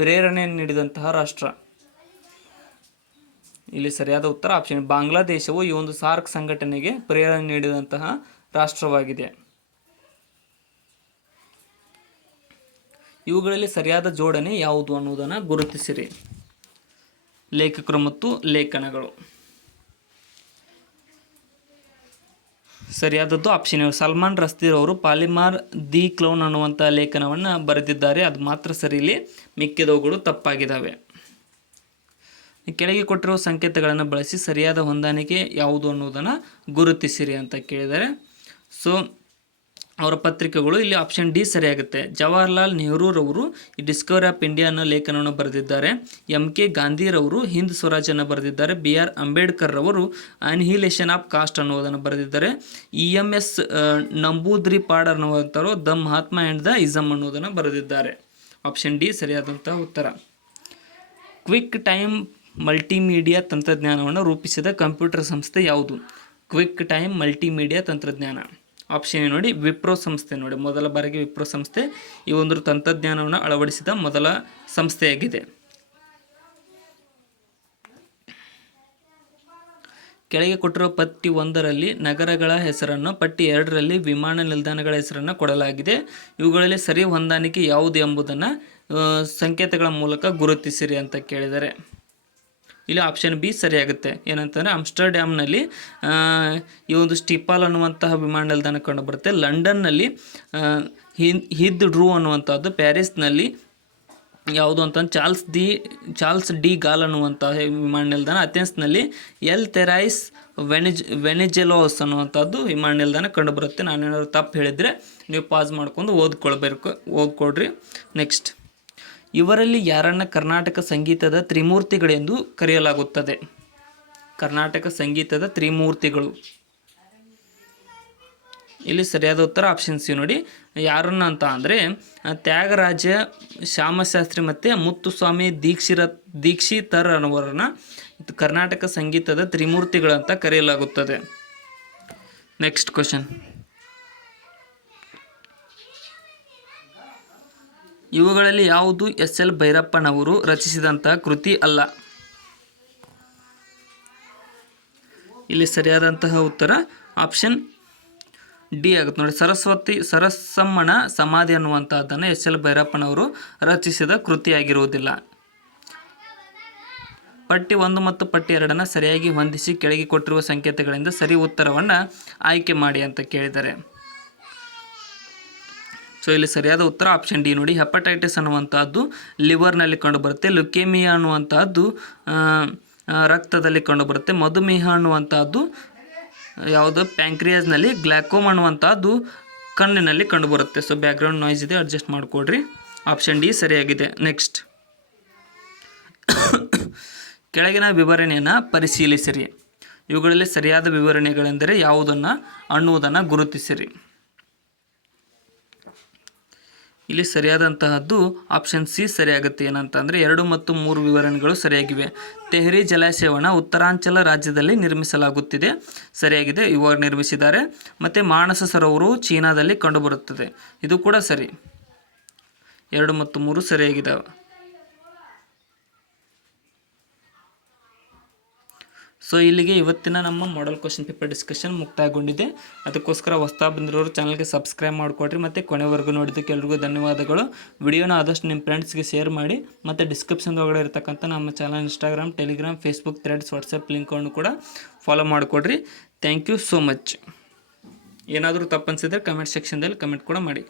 ಪ್ರೇರಣೆ ನೀಡಿದಂತಹ ರಾಷ್ಟ್ರ? ಇಲ್ಲಿ ಸರಿಯಾದ ಉತ್ತರ ಆಪ್ಷನ್ ಬಾಂಗ್ಲಾದೇಶವು ಈ ಒಂದು ಸಾರ್ಕ್ ಸಂಘಟನೆಗೆ ಪ್ರೇರಣೆ ನೀಡಿದಂತಹ ರಾಷ್ಟ್ರವಾಗಿದೆ. ಇವುಗಳಲ್ಲಿ ಸರಿಯಾದ ಜೋಡಣೆ ಯಾವುದು ಅನ್ನುವುದನ್ನು ಗುರುತಿಸಿರಿ. ಲೇಖಕರು ಮತ್ತು ಲೇಖನಗಳು. ಸರಿಯಾದದ್ದು ಆಪ್ಷನ್ ಎ. ಸಲ್ಮಾನ್ ರಸ್ದೀರ್ ಅವರು ಪಾಲಿಮಾರ್ ದಿ ಕ್ಲೌನ್ ಅನ್ನುವಂಥ ಲೇಖನವನ್ನು ಬರೆದಿದ್ದಾರೆ. ಅದು ಮಾತ್ರ ಸರಿ, ಇಲ್ಲಿ ಮಿಕ್ಕಿದವುಗಳು ತಪ್ಪಾಗಿದ್ದಾವೆ. ಕೆಳಗೆ ಕೊಟ್ಟಿರುವ ಸಂಕೇತಗಳನ್ನು ಬಳಸಿ ಸರಿಯಾದ ಹೊಂದಾಣಿಕೆ ಯಾವುದು ಅನ್ನೋದನ್ನು ಗುರುತಿಸಿರಿ ಅಂತ ಕೇಳಿದ್ದಾರೆ. ಸೊ ಅವರ ಪತ್ರಿಕೆಗಳು ಇಲ್ಲಿ ಆಪ್ಷನ್ ಡಿ ಸರಿಯಾಗುತ್ತೆ. ಜವಾಹರ್ಲಾಲ್ ನೆಹರೂರವರು ಈ ಡಿಸ್ಕವರಿ ಆಫ್ ಇಂಡಿಯಾ ಅನ್ನೋ ಲೇಖನವನ್ನು ಬರೆದಿದ್ದಾರೆ. MK ಗಾಂಧಿರವರು ಹಿಂದ್ ಸ್ವರಾಜನ್ನು ಬರೆದಿದ್ದಾರೆ. BR ಅಂಬೇಡ್ಕರ್ ರವರು ಅನ್ಹಿಲೇಷನ್ ಆಫ್ ಕಾಸ್ಟ್ ಅನ್ನೋದನ್ನು ಬರೆದಿದ್ದಾರೆ. EMS ನಂಬೂದ್ರಿಪಾಡ್ ಅನ್ನುವಂಥವರು the Mahatma and the ism ಅನ್ನೋದನ್ನು ಬರೆದಿದ್ದಾರೆ. ಆಪ್ಷನ್ ಡಿ ಸರಿಯಾದಂತಹ ಉತ್ತರ. ಕ್ವಿಕ್ ಟೈಮ್ ಮಲ್ಟಿಮೀಡಿಯಾ ತಂತ್ರಜ್ಞಾನವನ್ನು ರೂಪಿಸಿದ ಕಂಪ್ಯೂಟರ್ ಸಂಸ್ಥೆ ಯಾವುದು? ಕ್ವಿಕ್ ಟೈಮ್ ಮಲ್ಟಿಮೀಡಿಯಾ ತಂತ್ರಜ್ಞಾನ. ಆಪ್ಷನ್ ಎ ನೋಡಿ, ವಿಪ್ರೋ ಸಂಸ್ಥೆ. ನೋಡಿ, ಮೊದಲ ಬಾರಿಗೆ ವಿಪ್ರೋ ಸಂಸ್ಥೆ ಈ ಒಂದು ತಂತ್ರಜ್ಞಾನವನ್ನು ಅಳವಡಿಸಿದ ಮೊದಲ ಸಂಸ್ಥೆಯಾಗಿದೆ. ಕೆಳಗೆ ಕೊಟ್ಟಿರುವ ಪಟ್ಟಿ 1ರಲ್ಲಿ ನಗರಗಳ ಹೆಸರನ್ನು, ಪಟ್ಟಿ 2ರಲ್ಲಿ ವಿಮಾನ ನಿಲ್ದಾಣಗಳ ಹೆಸರನ್ನು ಕೊಡಲಾಗಿದೆ. ಇವುಗಳಲ್ಲಿ ಸರಿ ಹೊಂದಾಣಿಕೆ ಯಾವುದು ಎಂಬುದನ್ನು ಸಂಕೇತಗಳ ಮೂಲಕ ಗುರುತಿಸಿರಿ ಅಂತ ಕೇಳಿದರೆ ಇಲ್ಲಿ ಆಪ್ಷನ್ ಬಿ ಸರಿಯಾಗುತ್ತೆ. ಏನಂತಂದರೆ ಆಮ್ಸ್ಟರ್ಡ್ಯಾಮ್ನಲ್ಲಿ ಈ ಒಂದು ಸ್ಟಿಪಾಲ್ ಅನ್ನುವಂತಹ ವಿಮಾನ ನಿಲ್ದಾಣ ಕಂಡುಬರುತ್ತೆ. ಲಂಡನ್ನಲ್ಲಿ ಹಿಥ್ರೋ ಅನ್ನುವಂಥದ್ದು. ಪ್ಯಾರಿಸ್ನಲ್ಲಿ ಯಾವುದು ಅಂತಂದ್ರೆ ಚಾರ್ಲ್ಸ್ ಡಿ ಗಾಲ್ ಅನ್ನುವಂತಹ ವಿಮಾನ ನಿಲ್ದಾಣ. ಅಥೆನ್ಸ್ನಲ್ಲಿ ಎಲ್ ತೆರೈಸ್ ವೆನಿಜೆಲೋಸ್ ಅನ್ನುವಂಥದ್ದು ವಿಮಾನ ನಿಲ್ದಾಣ ಕಂಡುಬರುತ್ತೆ. ನಾನೇನಾದ್ರು ತಪ್ಪು ಹೇಳಿದರೆ ನೀವು ಪಾಸ್ ಮಾಡ್ಕೊಂಡು ಓದ್ಕೊಳ್ರಿ. ನೆಕ್ಸ್ಟ್, ಇವರಲ್ಲಿ ಯಾರನ್ನ ಕರ್ನಾಟಕ ಸಂಗೀತದ ತ್ರಿಮೂರ್ತಿಗಳೆಂದು ಕರೆಯಲಾಗುತ್ತದೆ? ಕರ್ನಾಟಕ ಸಂಗೀತದ ತ್ರಿಮೂರ್ತಿಗಳು. ಇಲ್ಲಿ ಸರಿಯಾದ ಉತ್ತರ ಆಪ್ಷನ್ ಸಿ ನೋಡಿ. ಯಾರನ್ನ ಅಂತ ಅಂದರೆ ತ್ಯಾಗರಾಜ, ಶ್ಯಾಮಶಾಸ್ತ್ರಿ ಮತ್ತು ಮುತ್ತುಸ್ವಾಮಿ ದೀಕ್ಷಿತರ್ ಅನ್ನುವರನ್ನ ಕರ್ನಾಟಕ ಸಂಗೀತದ ತ್ರಿಮೂರ್ತಿಗಳಂತ ಕರೆಯಲಾಗುತ್ತದೆ. ನೆಕ್ಸ್ಟ್ ಕ್ವಶನ್, ಇವುಗಳಲ್ಲಿ ಯಾವುದು SL ಭೈರಪ್ಪನವರು ರಚಿಸಿದಂತಹ ಕೃತಿ ಅಲ್ಲ? ಇಲ್ಲಿ ಸರಿಯಾದಂತಹ ಉತ್ತರ ಆಪ್ಷನ್ ಡಿ ಆಗುತ್ತೆ ನೋಡಿ. ಸರಸಮ್ಮನ ಸಮಾಧಿ ಅನ್ನುವಂತಹದ್ದನ್ನು SL ಭೈರಪ್ಪನವರು ರಚಿಸಿದ ಕೃತಿಯಾಗಿರುವುದಿಲ್ಲ. ಪಟ್ಟಿ 1 ಮತ್ತು ಪಟ್ಟಿ 2 ಸರಿಯಾಗಿ ಹೊಂದಿಸಿ ಕೆಳಗೆ ಕೊಟ್ಟಿರುವ ಸಂಕೇತಗಳಿಂದ ಸರಿ ಉತ್ತರವನ್ನು ಆಯ್ಕೆ ಮಾಡಿ ಅಂತ ಕೇಳಿದ್ದಾರೆ. ಸೊ ಇಲ್ಲಿ ಸರಿಯಾದ ಉತ್ತರ ಆಪ್ಷನ್ ಡಿ ನೋಡಿ. ಹೆಪಟೈಟಿಸ್ ಅನ್ನುವಂಥದ್ದು ಲಿವರ್ನಲ್ಲಿ ಕಂಡುಬರುತ್ತೆ. ಲುಕೇಮಿಯಾ ಅನ್ನುವಂತಹದ್ದು ರಕ್ತದಲ್ಲಿ ಕಂಡುಬರುತ್ತೆ. ಮಧುಮೇಹ ಅನ್ನುವಂಥದ್ದು ಯಾವುದು ಪ್ಯಾಂಕ್ರಿಯಾಸ್ನಲ್ಲಿ. ಗ್ಲಾಕೋಮ್ ಅನ್ನುವಂಥದ್ದು ಕಣ್ಣಿನಲ್ಲಿ ಕಂಡುಬರುತ್ತೆ. ಸೊ ಬ್ಯಾಕ್ಗ್ರೌಂಡ್ ನಾಯ್ಸ್ ಇದೆ, ಅಡ್ಜಸ್ಟ್ ಮಾಡಿಕೊಡ್ರಿ. ಆಪ್ಷನ್ ಡಿ ಸರಿಯಾಗಿದೆ. ನೆಕ್ಸ್ಟ್, ಕೆಳಗಿನ ವಿವರಣೆಯನ್ನು ಪರಿಶೀಲಿಸಿರಿ. ಇವುಗಳಲ್ಲಿ ಸರಿಯಾದ ವಿವರಣೆಗಳೆಂದರೆ ಯಾವುದನ್ನು ಅನ್ನುವುದನ್ನು ಗುರುತಿಸಿರಿ. ಇಲ್ಲಿ ಸರಿಯಾದಂತಹದ್ದು ಆಪ್ಷನ್ ಸಿ ಸರಿಯಾಗುತ್ತೆ. ಏನಂತಂದರೆ 2 ಮತ್ತು 3 ವಿವರಣೆಗಳು ಸರಿಯಾಗಿವೆ. ತೆಹರಿ ಜಲಾಶಯವನ್ನು ಉತ್ತರಾಂಚಲ ರಾಜ್ಯದಲ್ಲಿ ನಿರ್ಮಿಸಲಾಗುತ್ತಿದೆ, ಸರಿಯಾಗಿದೆ, ಇವಾಗ ನಿರ್ಮಿಸಿದ್ದಾರೆ. ಮತ್ತು ಮಾನಸ ಸರೋವರವು ಚೀನಾದಲ್ಲಿ ಕಂಡುಬರುತ್ತದೆ, ಇದು ಕೂಡ ಸರಿ. 2 ಮತ್ತು 3 ಸರಿಯಾಗಿದ್ದಾವೆ. ಸೊ ಇಲ್ಲಿಗೆ ಇವತ್ತಿನ ನಮ್ಮ ಮಾಡೆಲ್ ಕ್ವಶನ್ ಪೇಪರ್ ಡಿಸ್ಕಷನ್ ಮುಕ್ತಾಯಗೊಂಡಿದೆ. ಅದಕ್ಕೋಸ್ಕರ ಹೊಸ್ತಾ ಬಂದಿರೋರು ಚಾನಲ್ಗೆ ಸಬ್ಸ್ಕ್ರೈಬ್ ಮಾಡಿಕೊಡ್ರಿ ಮತ್ತು ಕೊನೆವರೆಗೂ ನೋಡಿದ್ದಕ್ಕೆ ಎಲ್ರಿಗೂ ಧನ್ಯವಾದಗಳು. ವಿಡಿಯೋನ ಆದಷ್ಟು ನಿಮ್ಮ ಫ್ರೆಂಡ್ಸ್ಗೆ ಶೇರ್ ಮಾಡಿ ಮತ್ತು ಡಿಸ್ಕ್ರಿಪ್ಷನ್ ಒಳಗಡೆ ಇರತಕ್ಕಂಥ ನಮ್ಮ channel Instagram, Telegram, Facebook, Threads, WhatsApp ಲಿಂಕನ್ನು ಕೂಡ ಫಾಲೋ ಮಾಡಿಕೊಡ್ರಿ. Thank you so much. ಏನಾದರೂ ತಪ್ಪನಿಸಿದ್ರೆ ಕಮೆಂಟ್ ಸೆಕ್ಷನ್ದಲ್ಲಿ ಕಮೆಂಟ್ ಕೂಡ ಮಾಡಿ.